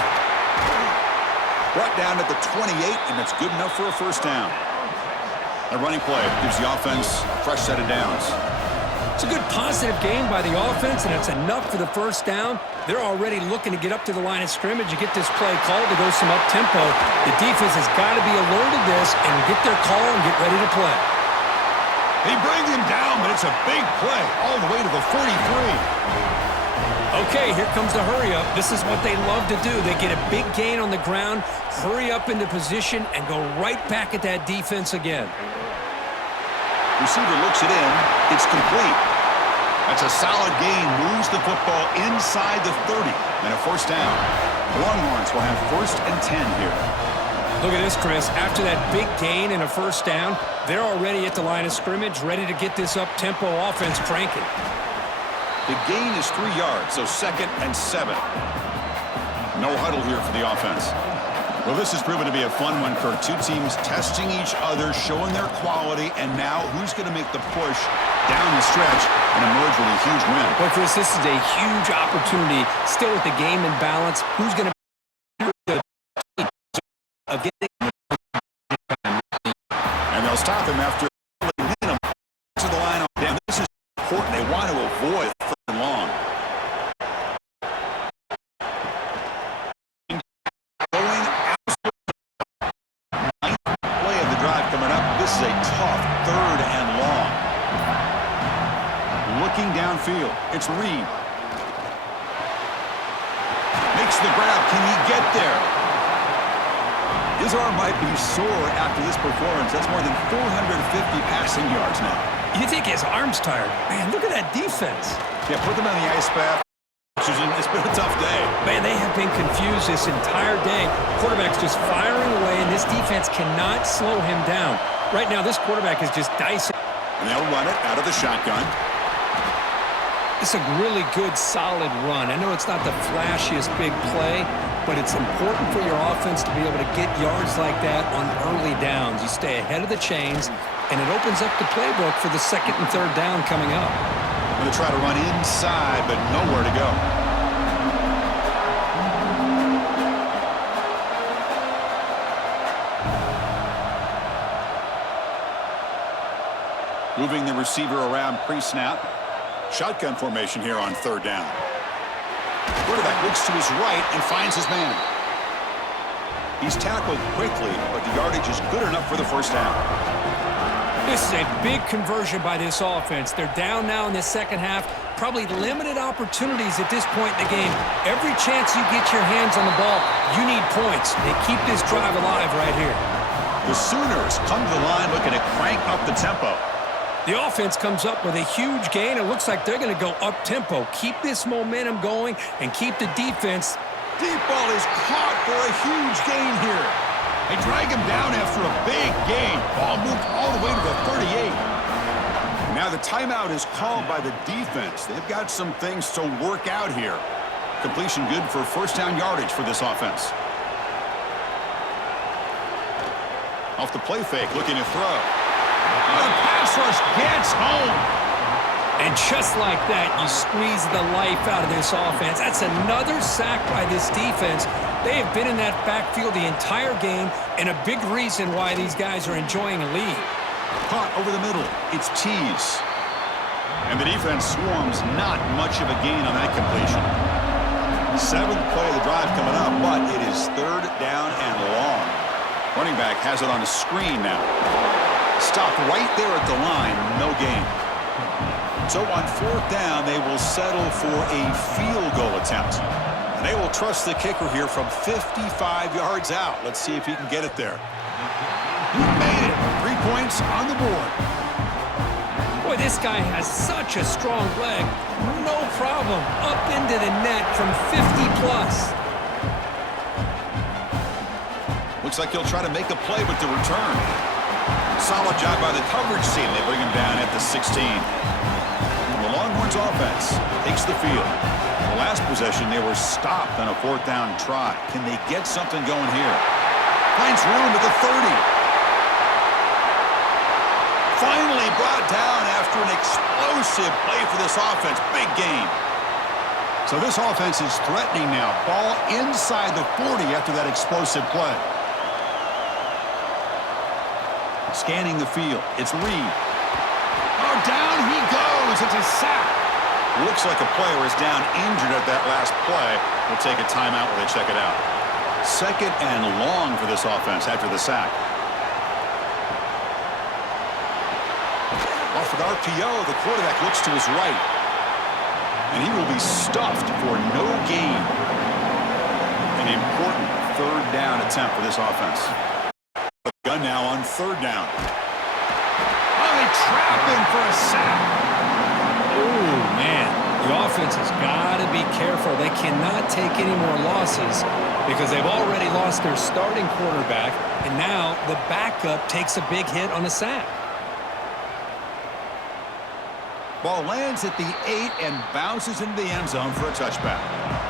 Brought down at the 28, and that's good enough for a first down. A running play gives the offense a fresh set of downs. It's a good positive game by the offense, and it's enough for the first down. They're already looking to get up to the line of scrimmage and get this play called to go some up-tempo. The defense has got to be alert of this and get their call and get ready to play. They bring him down, but it's a big play all the way to the 43. Okay, here comes the hurry up. This is what they love to do. They get a big gain on the ground, hurry up into position, and go right back at that defense again. Receiver looks it in. It's complete. That's a solid gain. Moves the football inside the 30. And a first down. The Longhorns will have 1st and 10 here. Look at this, Chris. After that big gain and a first down, they're already at the line of scrimmage, ready to get this up-tempo offense cranking. The gain is 3 yards, so 2nd and 7. No huddle here for the offense. Well, this has proven to be a fun one, Kirk. Two teams testing each other, showing their quality, and now who's going to make the push down the stretch and emerge with a huge win? Well, Chris, this is a huge opportunity. Still with the game in balance. Who's going to be of getting and they'll stop him after minimum to the line on down. This is important. They want to avoid third and long. Going absolutely ninth play of the drive coming up. This is a tough third and long. Looking downfield. It's Reed. Makes the grab. Can he get there? His arm might be sore after this performance. That's more than 450 passing yards now. You think his arm's tired? Man, look at that defense. Yeah, put them on the ice bath. It's been a tough day. Man, they have been confused this entire day. Quarterback's just firing away, and this defense cannot slow him down. Right now, this quarterback is just dicing. And they'll run it out of the shotgun. It's a really good, solid run. I know it's not the flashiest big play, but it's important for your offense to be able to get yards like that on early downs. You stay ahead of the chains, and it opens up the playbook for the second and third down coming up. I'm going to try to run inside, but nowhere to go. Moving the receiver around pre-snap. Shotgun formation here on third down. Quarterback looks to his right and finds his man. He's tackled quickly, but the yardage is good enough for the first down. This is a big conversion by this offense. They're down now in the second half. Probably limited opportunities at this point in the game. Every chance you get your hands on the ball, you need points. They keep this drive alive right here. The Sooners come to the line looking to crank up the tempo. The offense comes up with a huge gain. It looks like they're going to go up-tempo. Keep this momentum going and keep the defense. Deep ball is caught for a huge gain here. They drag him down after a big gain. Ball moved all the way to the 38. Now the timeout is called by the defense. They've got some things to work out here. Completion good for first down yardage for this offense. Off the play fake, looking to throw. The pass rush gets home. And just like that, you squeeze the life out of this offense. That's another sack by this defense. They have been in that backfield the entire game, and a big reason why these guys are enjoying a lead. Caught over the middle. It's Tease. And the defense swarms. Not much of a gain on that completion. Seventh play of the drive coming up, but it is third down and long. Running back has it on a screen now. Stopped right there at the line. No gain. So on fourth down, they will settle for a field goal attempt. And they will trust the kicker here from 55 yards out. Let's see if he can get it there. He made it. 3 points on the board. Boy, this guy has such a strong leg. No problem. Up into the net from 50-plus. Looks like he'll try to make a play with the return. Solid job by the coverage team. They bring him down at the 16. The Longhorns offense takes the field. The last possession, they were stopped on a fourth down try. Can they get something going here? Finds room at the 30. Finally brought down after an explosive play for this offense. Big game. So this offense is threatening now. Ball inside the 40 after that explosive play. Scanning the field. It's Reed. Oh, down he goes. It's a sack. Looks like a player is down injured at that last play. We'll take a timeout while they check it out. Second and long for this offense after the sack. Off an RPO, the quarterback looks to his right. And he will be stuffed for no gain. An important third down attempt for this offense. Gun now on third down. Oh, they trap him for a sack. Oh, man. The offense has got to be careful. They cannot take any more losses because they've already lost their starting quarterback, and now the backup takes a big hit on a sack. Ball lands at the 8 and bounces into the end zone for a touchback.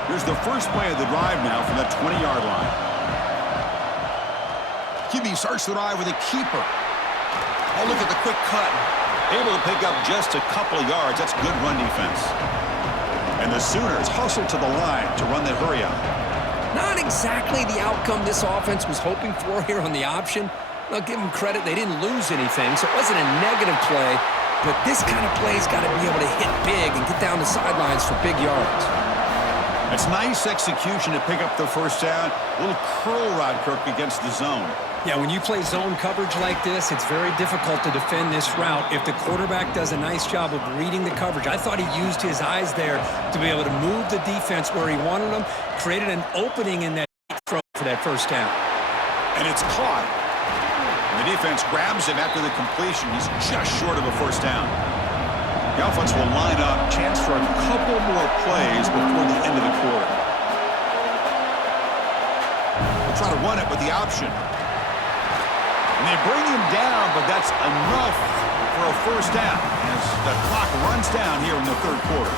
Here's the first play of the drive now from that 20-yard line. QB starts the drive with a keeper. Oh, look at the quick cut. Able to pick up just a couple of yards. That's good run defense. And the Sooners hustle to the line to run the hurry up. Not exactly the outcome this offense was hoping for here on the option. I'll give them credit. They didn't lose anything, so it wasn't a negative play. But this kind of play's got to be able to hit big and get down the sidelines for big yards. It's nice execution to pick up the first down. A little curl rod, Kirk, against the zone. Yeah, when you play zone coverage like this, it's very difficult to defend this route if the quarterback does a nice job of reading the coverage. I thought he used his eyes there to be able to move the defense where he wanted them, created an opening in that throw for that first down. And it's caught. And the defense grabs him after the completion. He's just short of a first down. The offense will line up, chance for a couple more plays before the end of the quarter. They'll try to run it with the option. And they bring him down, but that's enough for a first down as the clock runs down here in the third quarter.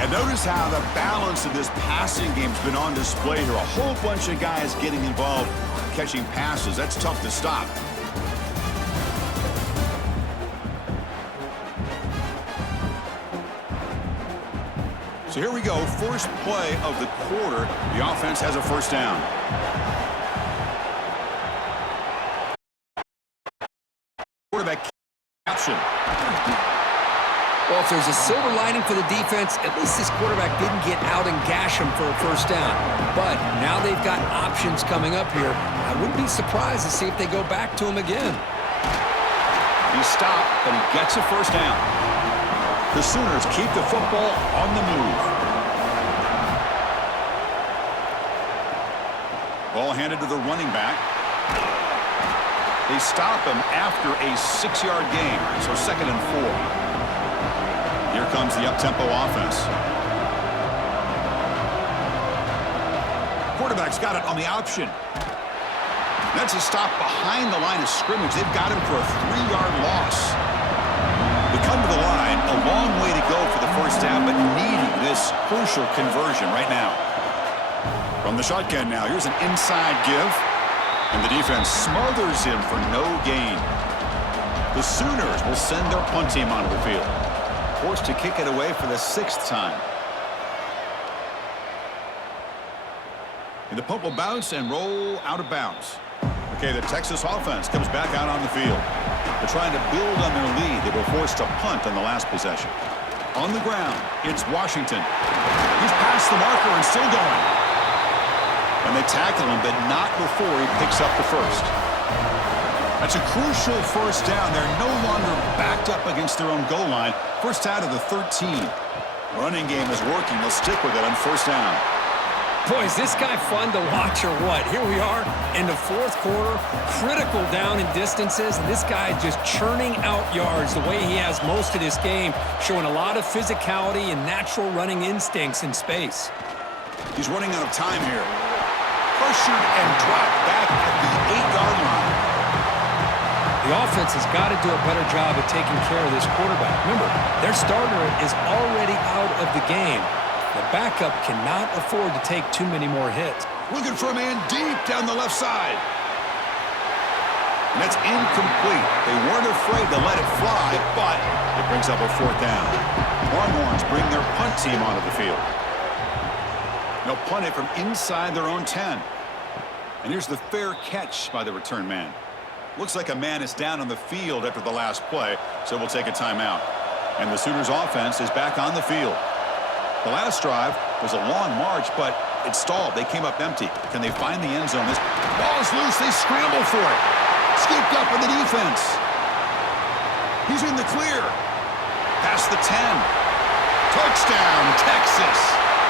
And notice how the balance of this passing game has been on display here. A whole bunch of guys getting involved catching passes. That's tough to stop. So here we go. First play of the quarter. The offense has a first down. Quarterback option. Well, if there's a silver lining for the defense, at least this quarterback didn't get out and gash him for a first down. But now they've got options coming up here. I wouldn't be surprised to see if they go back to him again. He stopped, but he gets a first down. The Sooners keep the football on the move. Ball handed to the running back. They stop him after a 6-yard gain, so 2nd and 4. Here comes the up-tempo offense. Quarterback's got it on the option. That's a stop behind the line of scrimmage. They've got him for a 3-yard loss. They come to the line, a long way to go for the first down, but needing this crucial conversion right now. From the shotgun now, here's an inside give. And the defense smothers him for no gain. The Sooners will send their punt team onto the field. Forced to kick it away for the 6th time. And the punt will bounce and roll out of bounds. Okay, the Texas offense comes back out on the field. They're trying to build on their lead. They were forced to punt on the last possession. On the ground, it's Washington. He's past the marker and still going. And they tackle him, but not before he picks up the first. That's a crucial first down. They're no longer backed up against their own goal line. First out of the 13. Running game is working. They'll stick with it on first down. Boy, is this guy fun to watch or what? Here we are in the fourth quarter, critical down in distances, and this guy is just churning out yards the way he has most of this game, showing a lot of physicality and natural running instincts in space. He's running out of time here. Pressured and dropped back at the 8-yard line. The offense has got to do a better job of taking care of this quarterback. Remember, their starter is already out of the game. The backup cannot afford to take too many more hits. Looking for a man deep down the left side. And that's incomplete. They weren't afraid to let it fly, but it brings up a 4th down. Longhorns bring their punt team onto the field. They'll punt it from inside their own 10. And here's the fair catch by the return man. Looks like a man is down on the field after the last play, so we'll take a timeout. And the Sooners offense is back on the field. The last drive was a long march, but it stalled. They came up empty. Can they find the end zone? This ball is loose. They scramble for it. Scooped up in the defense. He's in the clear. Past the 10. Touchdown, Texas.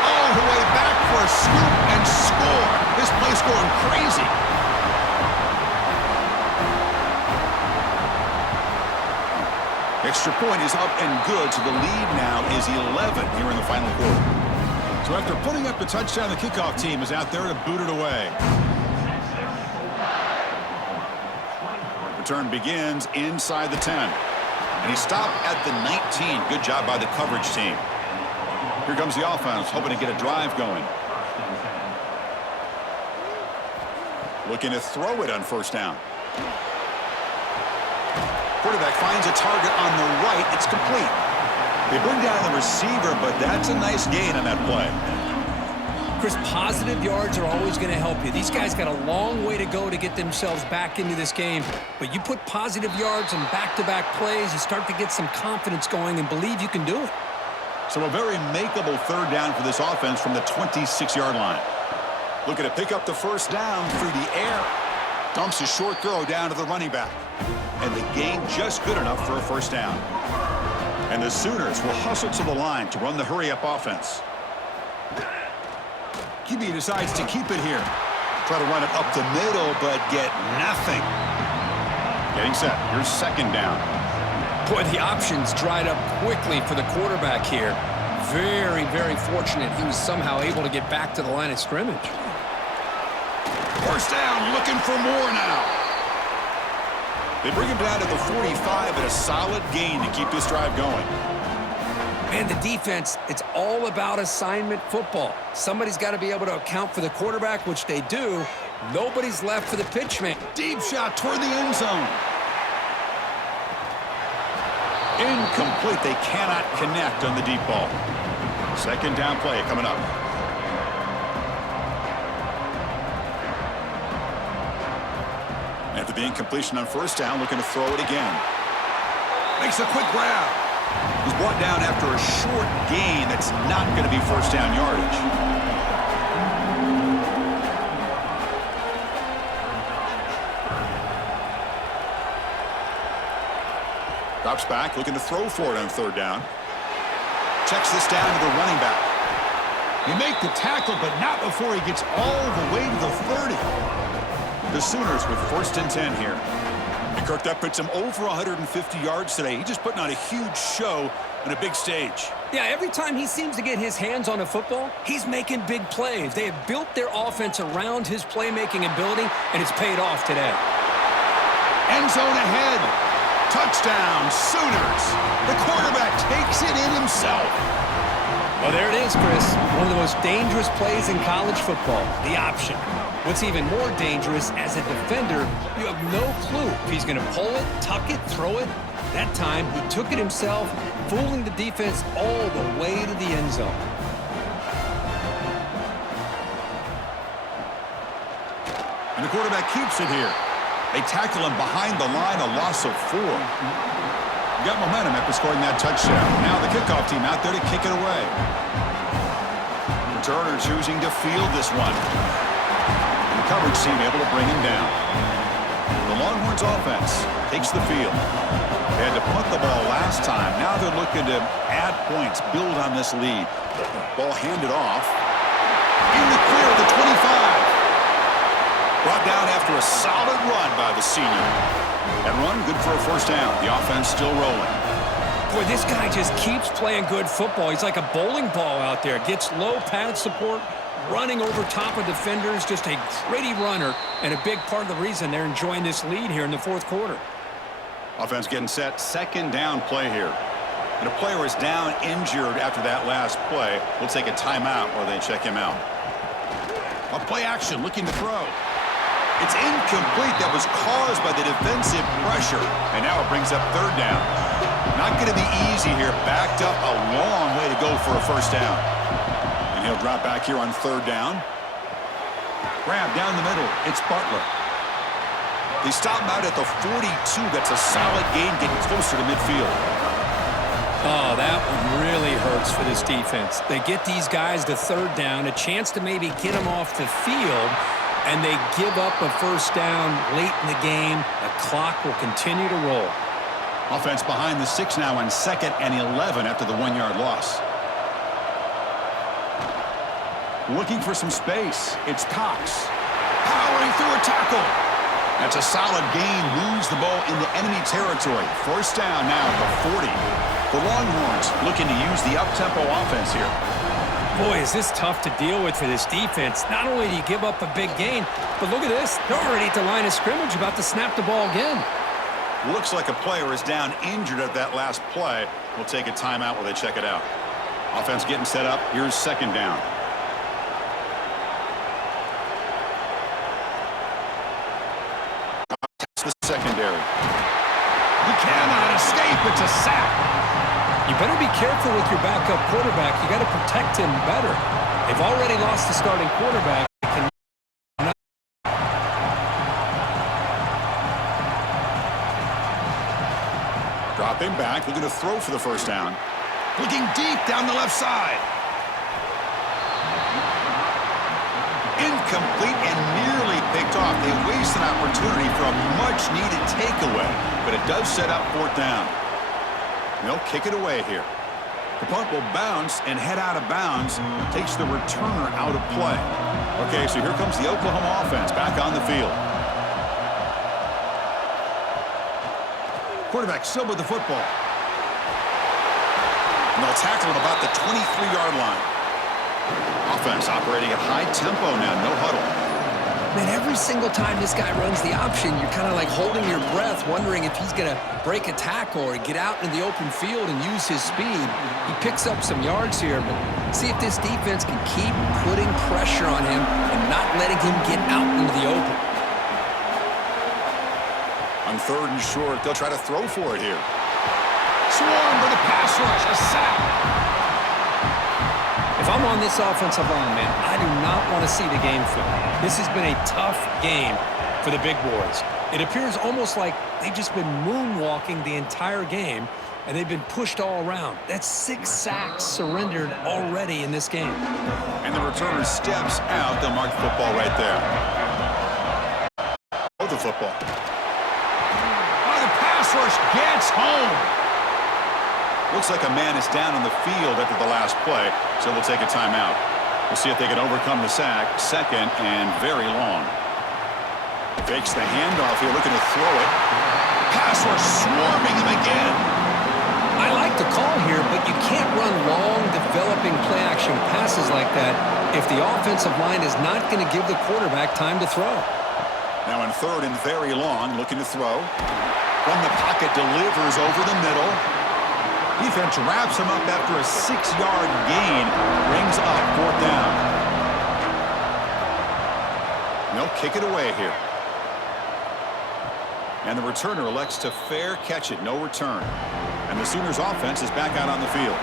All the way back for a scoop and score. This place going crazy. Extra point is up and good, so the lead now is 11 here in the final quarter. So after putting up the touchdown, the kickoff team is out there to boot it away. Return begins inside the 10. And he stopped at the 19. Good job by the coverage team. Here comes the offense, hoping to get a drive going. Looking to throw it on first down. Quarterback finds a target on the right. It's complete. They bring down the receiver, but that's a nice gain on that play. Chris, positive yards are always going to help you. These guys got a long way to go to get themselves back into this game. But you put positive yards and back-to-back plays, you start to get some confidence going and believe you can do it. So a very makeable third down for this offense from the 26-yard line. Looking to pick up the first down through the air. Dumps a short throw down to the running back. And the gain just good enough for a first down. And the Sooners will hustle to the line to run the hurry-up offense. QB decides to keep it here. Try to run it up the middle, but get nothing. Getting set. Here's second down. Boy, the options dried up quickly for the quarterback here. Very, very fortunate he was somehow able to get back to the line of scrimmage. First down, looking for more now. They bring him down to the 45 and a solid gain to keep this drive going. Man, the defense, it's all about assignment football. Somebody's got to be able to account for the quarterback, which they do. Nobody's left for the pitch man. Deep shot toward the end zone. Incomplete. They cannot connect on the deep ball. Second down play coming up. After the incompletion on first down, looking to throw it again. Makes a quick grab. He's brought down after a short gain that's not going to be first down yardage. Drops back, looking to throw for it on third down. Checks this down to the running back. He make the tackle, but not before he gets all the way to the 30. The Sooners with first and 10 here. And Kirk, that puts him over 150 yards today. He's just putting on a huge show on a big stage. Yeah, every time he seems to get his hands on a football, he's making big plays. They have built their offense around his playmaking ability, and it's paid off today. End zone ahead. Touchdown, Sooners. The quarterback takes it in himself. Well, there it is, Chris. One of the most dangerous plays in college football, the option. What's even more dangerous, as a defender, you have no clue if he's going to pull it, tuck it, throw it. That time, he took it himself, fooling the defense all the way to the end zone. And the quarterback keeps it here. They tackle him behind the line, a loss of 4. Got momentum after scoring that touchdown. Now the kickoff team out there to kick it away. Turner choosing to field this one. And the coverage team able to bring him down. The Longhorns offense takes the field. They had to punt the ball last time. Now they're looking to add points, build on this lead. Ball handed off. In the clear of the 25. Brought down after a solid run by the senior. That run, good for a first down. The offense still rolling. Boy, this guy just keeps playing good football. He's like a bowling ball out there. Gets low pad support, running over top of defenders. Just a gritty runner, and a big part of the reason they're enjoying this lead here in the fourth quarter. Offense getting set. Second down play here. And a player is down injured after that last play. We'll take a timeout while they check him out. A play action, looking to throw. It's incomplete. That was caused by the defensive pressure. And now it brings up third down. Not going to be easy here. Backed up a long way to go for a first down. And he'll drop back here on third down. Grab down the middle. It's Butler. They stop him out at the 42. That's a solid gain, getting closer to midfield. Oh, that one really hurts for this defense. They get these guys to third down, a chance to maybe get them off the field, and they give up a first down late in the game. The clock will continue to roll. Offense behind the 6 now on 2nd and 11 after the 1-yard loss. Looking for some space. It's Cox. Powering through a tackle. That's a solid gain. Moves the ball into enemy territory. First down now at the 40. The Longhorns looking to use the up-tempo offense here. Boy, is this tough to deal with for this defense. Not only do you give up a big gain, but look at this. They're already at the line of scrimmage, about to snap the ball again. Looks like a player is down injured at that last play. We'll take a timeout while they check it out. Offense getting set up. Here's second down. That's the secondary. He cannot escape. It's a sack. You better be careful with your backup quarterback. You got to protect him better. They've already lost the starting quarterback. Dropping back, looking to throw for the first down. Looking deep down the left side. Incomplete and nearly picked off. They waste an opportunity for a much-needed takeaway, but it does set up fourth down. They'll kick it away here. The punt will bounce and head out of bounds. Takes the returner out of play. Okay, so here comes the Oklahoma offense back on the field. Quarterback still with the football. And they'll tackle him about the 23-yard line. Offense operating at high tempo now, no huddle. Man, every single time this guy runs the option, you're kind of like holding your breath, wondering if he's going to break a tackle or get out into the open field and use his speed. He picks up some yards here, but see if this defense can keep putting pressure on him and not letting him get out into the open. On third and short, they'll try to throw for it here. Swarm for the pass rush, a sack. If I'm on this offensive line, man, I do not want to see the game film. This has been a tough game for the big boys. It appears almost like they've just been moonwalking the entire game, and they've been pushed all around. That's 6 sacks surrendered already in this game. And the returner steps out. They'll mark the football right there. Oh, the football. Rush gets home. Looks like a man is down on the field after the last play, so we'll take a timeout. We'll see if they can overcome the sack. Second and very long. Fakes the handoff here, looking to throw it. Pass rush swarming him again. I like the call here, but you can't run long, developing play-action passes like that if the offensive line is not going to give the quarterback time to throw. Now in third and very long, looking to throw. From the pocket, delivers over the middle. Defense wraps him up after a 6-yard gain. Brings up fourth down. They'll kick it away here. And the returner elects to fair catch it. No return. And the Sooners offense is back out on the field.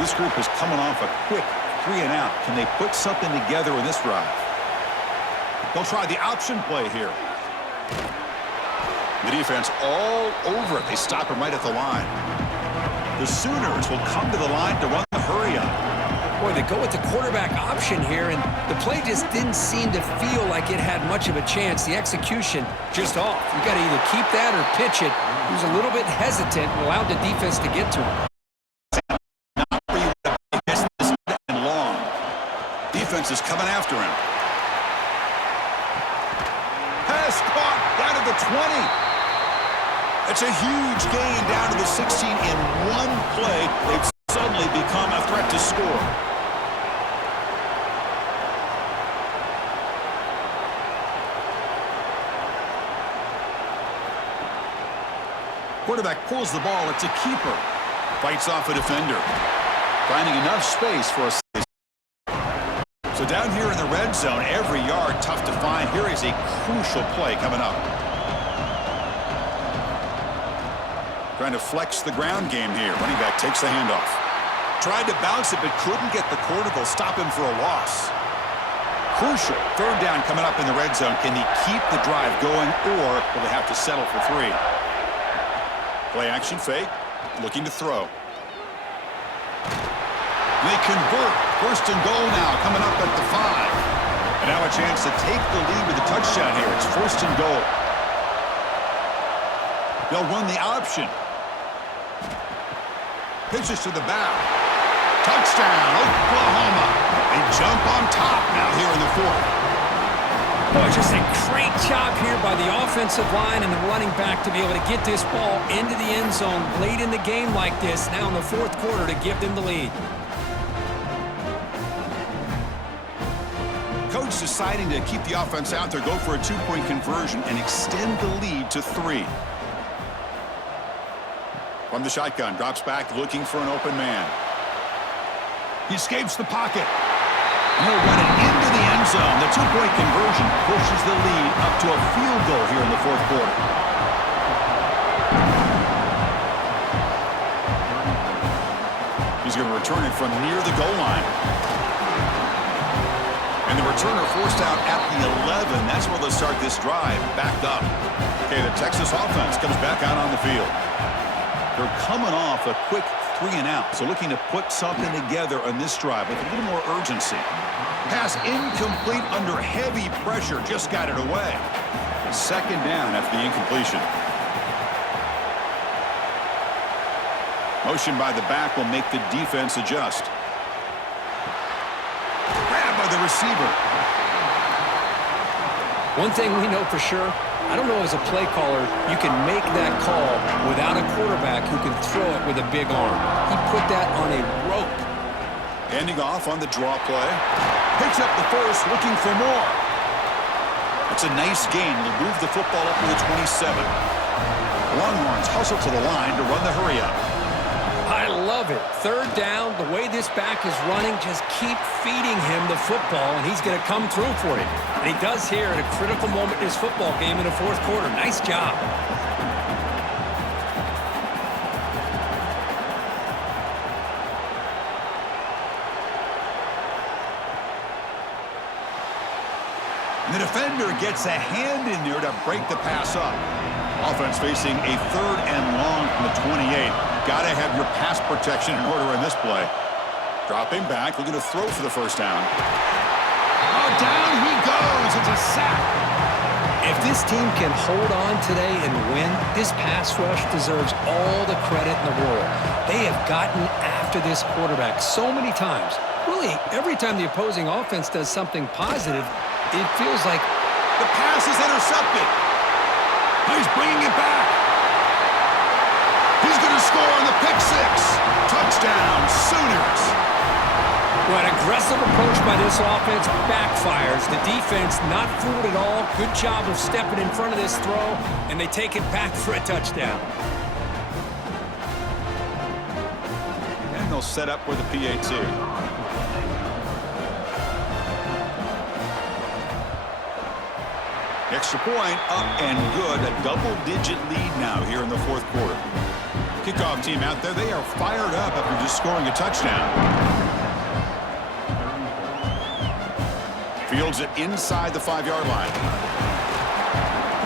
This group is coming off a quick 3-and-out. Can they put something together in this drive? They'll try the option play here. The defense all over it. They stop him right at the line. The Sooners will come to the line to run the hurry-up. Boy, they go with the quarterback option here, and the play just didn't seem to feel like it had much of a chance. The execution just off. You got to either keep that or pitch it. He was a little bit hesitant and allowed the defense to get to him. Not where you would have guessed this and long. Defense is coming after him. Pass caught down to the 20. It's a huge gain down to the 16 in one play. They've suddenly become a threat to score. Quarterback pulls the ball. It's a keeper. Fights off a defender. Finding enough space for a save. So down here in the red zone, every yard tough to find. Here is a crucial play coming up. Trying to flex the ground game here. Running back takes the handoff. Tried to bounce it, but couldn't get the corner. They'll stop him for a loss. Crucial. Third down coming up in the red zone. Can he keep the drive going, or will they have to settle for 3? Play action fake. Looking to throw. They convert. First and goal now. Coming up at the 5. And now a chance to take the lead with a touchdown here. It's first and goal. They'll run the option. Pitches to the back. Touchdown, Oklahoma. They jump on top now here in the 4th. Boy, just a great job here by the offensive line and the running back to be able to get this ball into the end zone late in the game like this, now in the 4th quarter, to give them the lead. Coach deciding to keep the offense out there, go for a 2-point conversion, and extend the lead to 3. From the shotgun, drops back, looking for an open man. He escapes the pocket. And he'll run it into the end zone. The two-point conversion pushes the lead up to a field goal here in the fourth quarter. He's going to return it from near the goal line. And the returner forced out at the 11. That's where they'll start this drive, backed up. Okay, the Texas offense comes back out on the field. They're coming off a quick 3-and-out, so looking to put something together on this drive with a little more urgency. Pass incomplete under heavy pressure, just got it away. Second down after the incompletion. Motion by the back will make the defense adjust. Grab by the receiver. One thing we know for sure, I don't know as a play caller, you can make that call without a quarterback who can throw it with a big arm. He put that on a rope. Handing off on the draw play. Picks up the first, looking for more. It's a nice gain. They'll move the football up to the 27. Longhorns hustle to the line to run the hurry up. I love it. Third down, the way this back is running, just keep feeding him the football, and he's going to come through for it. And he does here at a critical moment in this football game in the fourth quarter. Nice job. And the defender gets a hand in there to break the pass up. Offense facing a 3rd and long from the 28. Got to have your pass protection in order in this play. Dropping back, looking to throw for the first down. Oh, down he goes. It's a sack. If this team can hold on today and win, this pass rush deserves all the credit in the world. They have gotten after this quarterback so many times. Really, every time the opposing offense does something positive, it feels like the pass is intercepted. He's bringing it back. He's going to score on the pick six. Touchdown, Sooners. Well, an aggressive approach by this offense backfires. The defense not fooled at all. Good job of stepping in front of this throw, and they take it back for a touchdown. And they'll set up with a PAT. Extra point up and good. A double-digit lead now here in the fourth quarter. Kickoff team out there, they are fired up after just scoring a touchdown. Fields it inside the 5-yard line.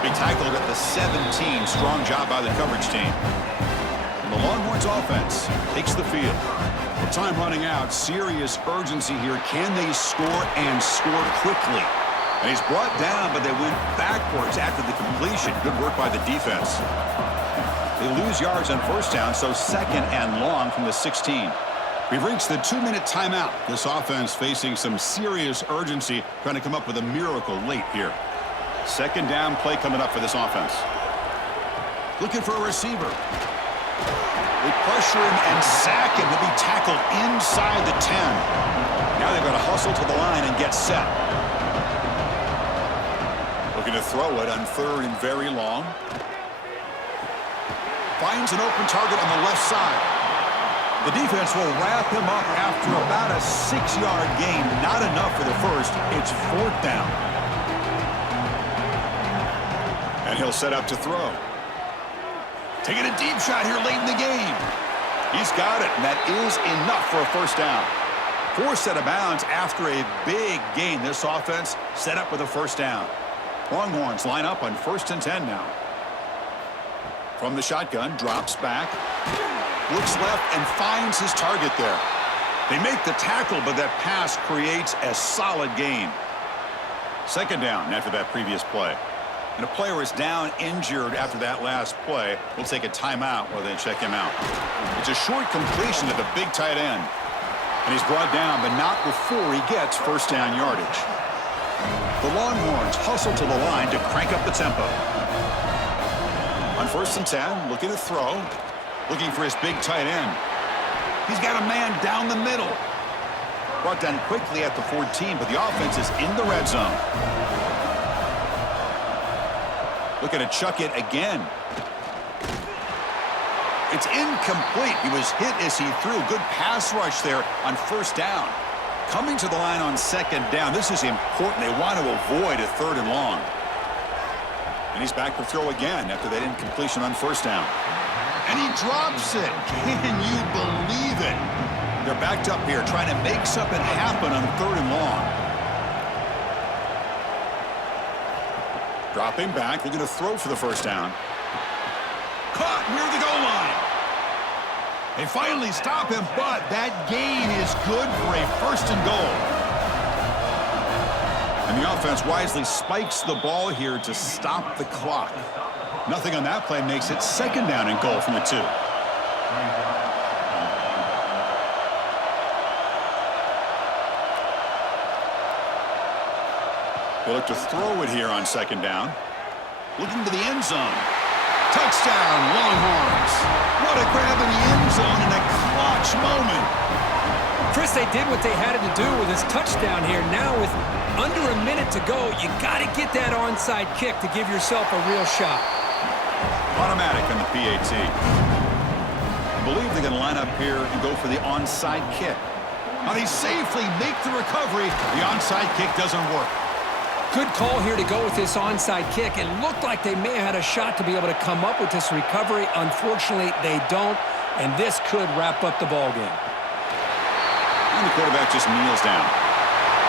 Be tackled at the 17. Strong job by the coverage team. And the Longhorns offense takes the field. With time running out, serious urgency here. Can they score and score quickly? And he's brought down, but they went backwards after the completion. Good work by the defense. They lose yards on first down, so 2nd and long from the 16. We've reached the 2-minute timeout. This offense facing some serious urgency, trying to come up with a miracle late here. 2nd down play coming up for this offense. Looking for a receiver. They pressure him and sack him to be tackled inside the 10. Now they've got to hustle to the line and get set. Looking to throw it on 3rd and very long. Finds an open target on the left side. The defense will wrap him up after about a 6-yard gain. Not enough for the first. It's 4th down. And he'll set up to throw. Taking a deep shot here late in the game. He's got it, and that is enough for a first down. Forced out of bounds after a big gain. This offense set up with a first down. Longhorns line up on 1st and 10 now. From the shotgun, drops back. Looks left and finds his target there. They make the tackle, but that pass creates a solid gain. 2nd down after that previous play. And a player is down injured after that last play. We'll take a timeout while they check him out. It's a short completion to the big tight end. And he's brought down, but not before he gets first down yardage. The Longhorns hustle to the line to crank up the tempo. On 1st and 10, looking to throw. Looking for his big tight end. He's got a man down the middle. Brought down quickly at the 14, but the offense is in the red zone. Looking to chuck it again. It's incomplete. He was hit as he threw. Good pass rush there on first down. Coming to the line on second down. This is important. They want to avoid a 3rd and long. And he's back to throw again after that incompletion on first down. And he drops it. Can you believe it? They're backed up here trying to make something happen on 3rd and long. Dropping back. They're going to throw for the first down. Caught near the goal line. They finally stop him, but that gain is good for a 1st and goal. And the offense wisely spikes the ball here to stop the clock. Nothing on that play makes it 2nd down and goal from the 2. They look to throw it here on 2nd down. Looking to the end zone. Touchdown, Longhorns. What a grab in the end zone in a clutch moment. Chris, they did what they had to do with his touchdown here. Now with under a minute to go, you got to get that onside kick to give yourself a real shot. Automatic on the PAT. I believe they're going to line up here and go for the onside kick. Now they safely make the recovery. The onside kick doesn't work. Good call here to go with this onside kick. It looked like they may have had a shot to be able to come up with this recovery. Unfortunately, they don't, and this could wrap up the ball game. And the quarterback just kneels down.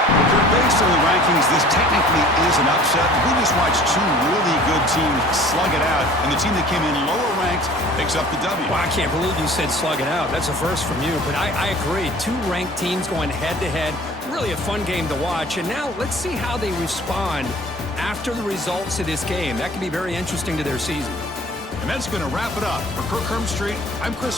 Based on the rankings, this technically is an upset. We just watched 2 really good teams slug it out, and the team that came in lower ranked picks up the W. Well, I can't believe you said slug it out. That's a first from you, but I agree. 2 ranked teams going head-to-head. Really a fun game to watch. And now let's see how they respond after the results of this game. That could be very interesting to their season. And that's going to wrap it up. For Kirk Hermstreet, I'm Chris.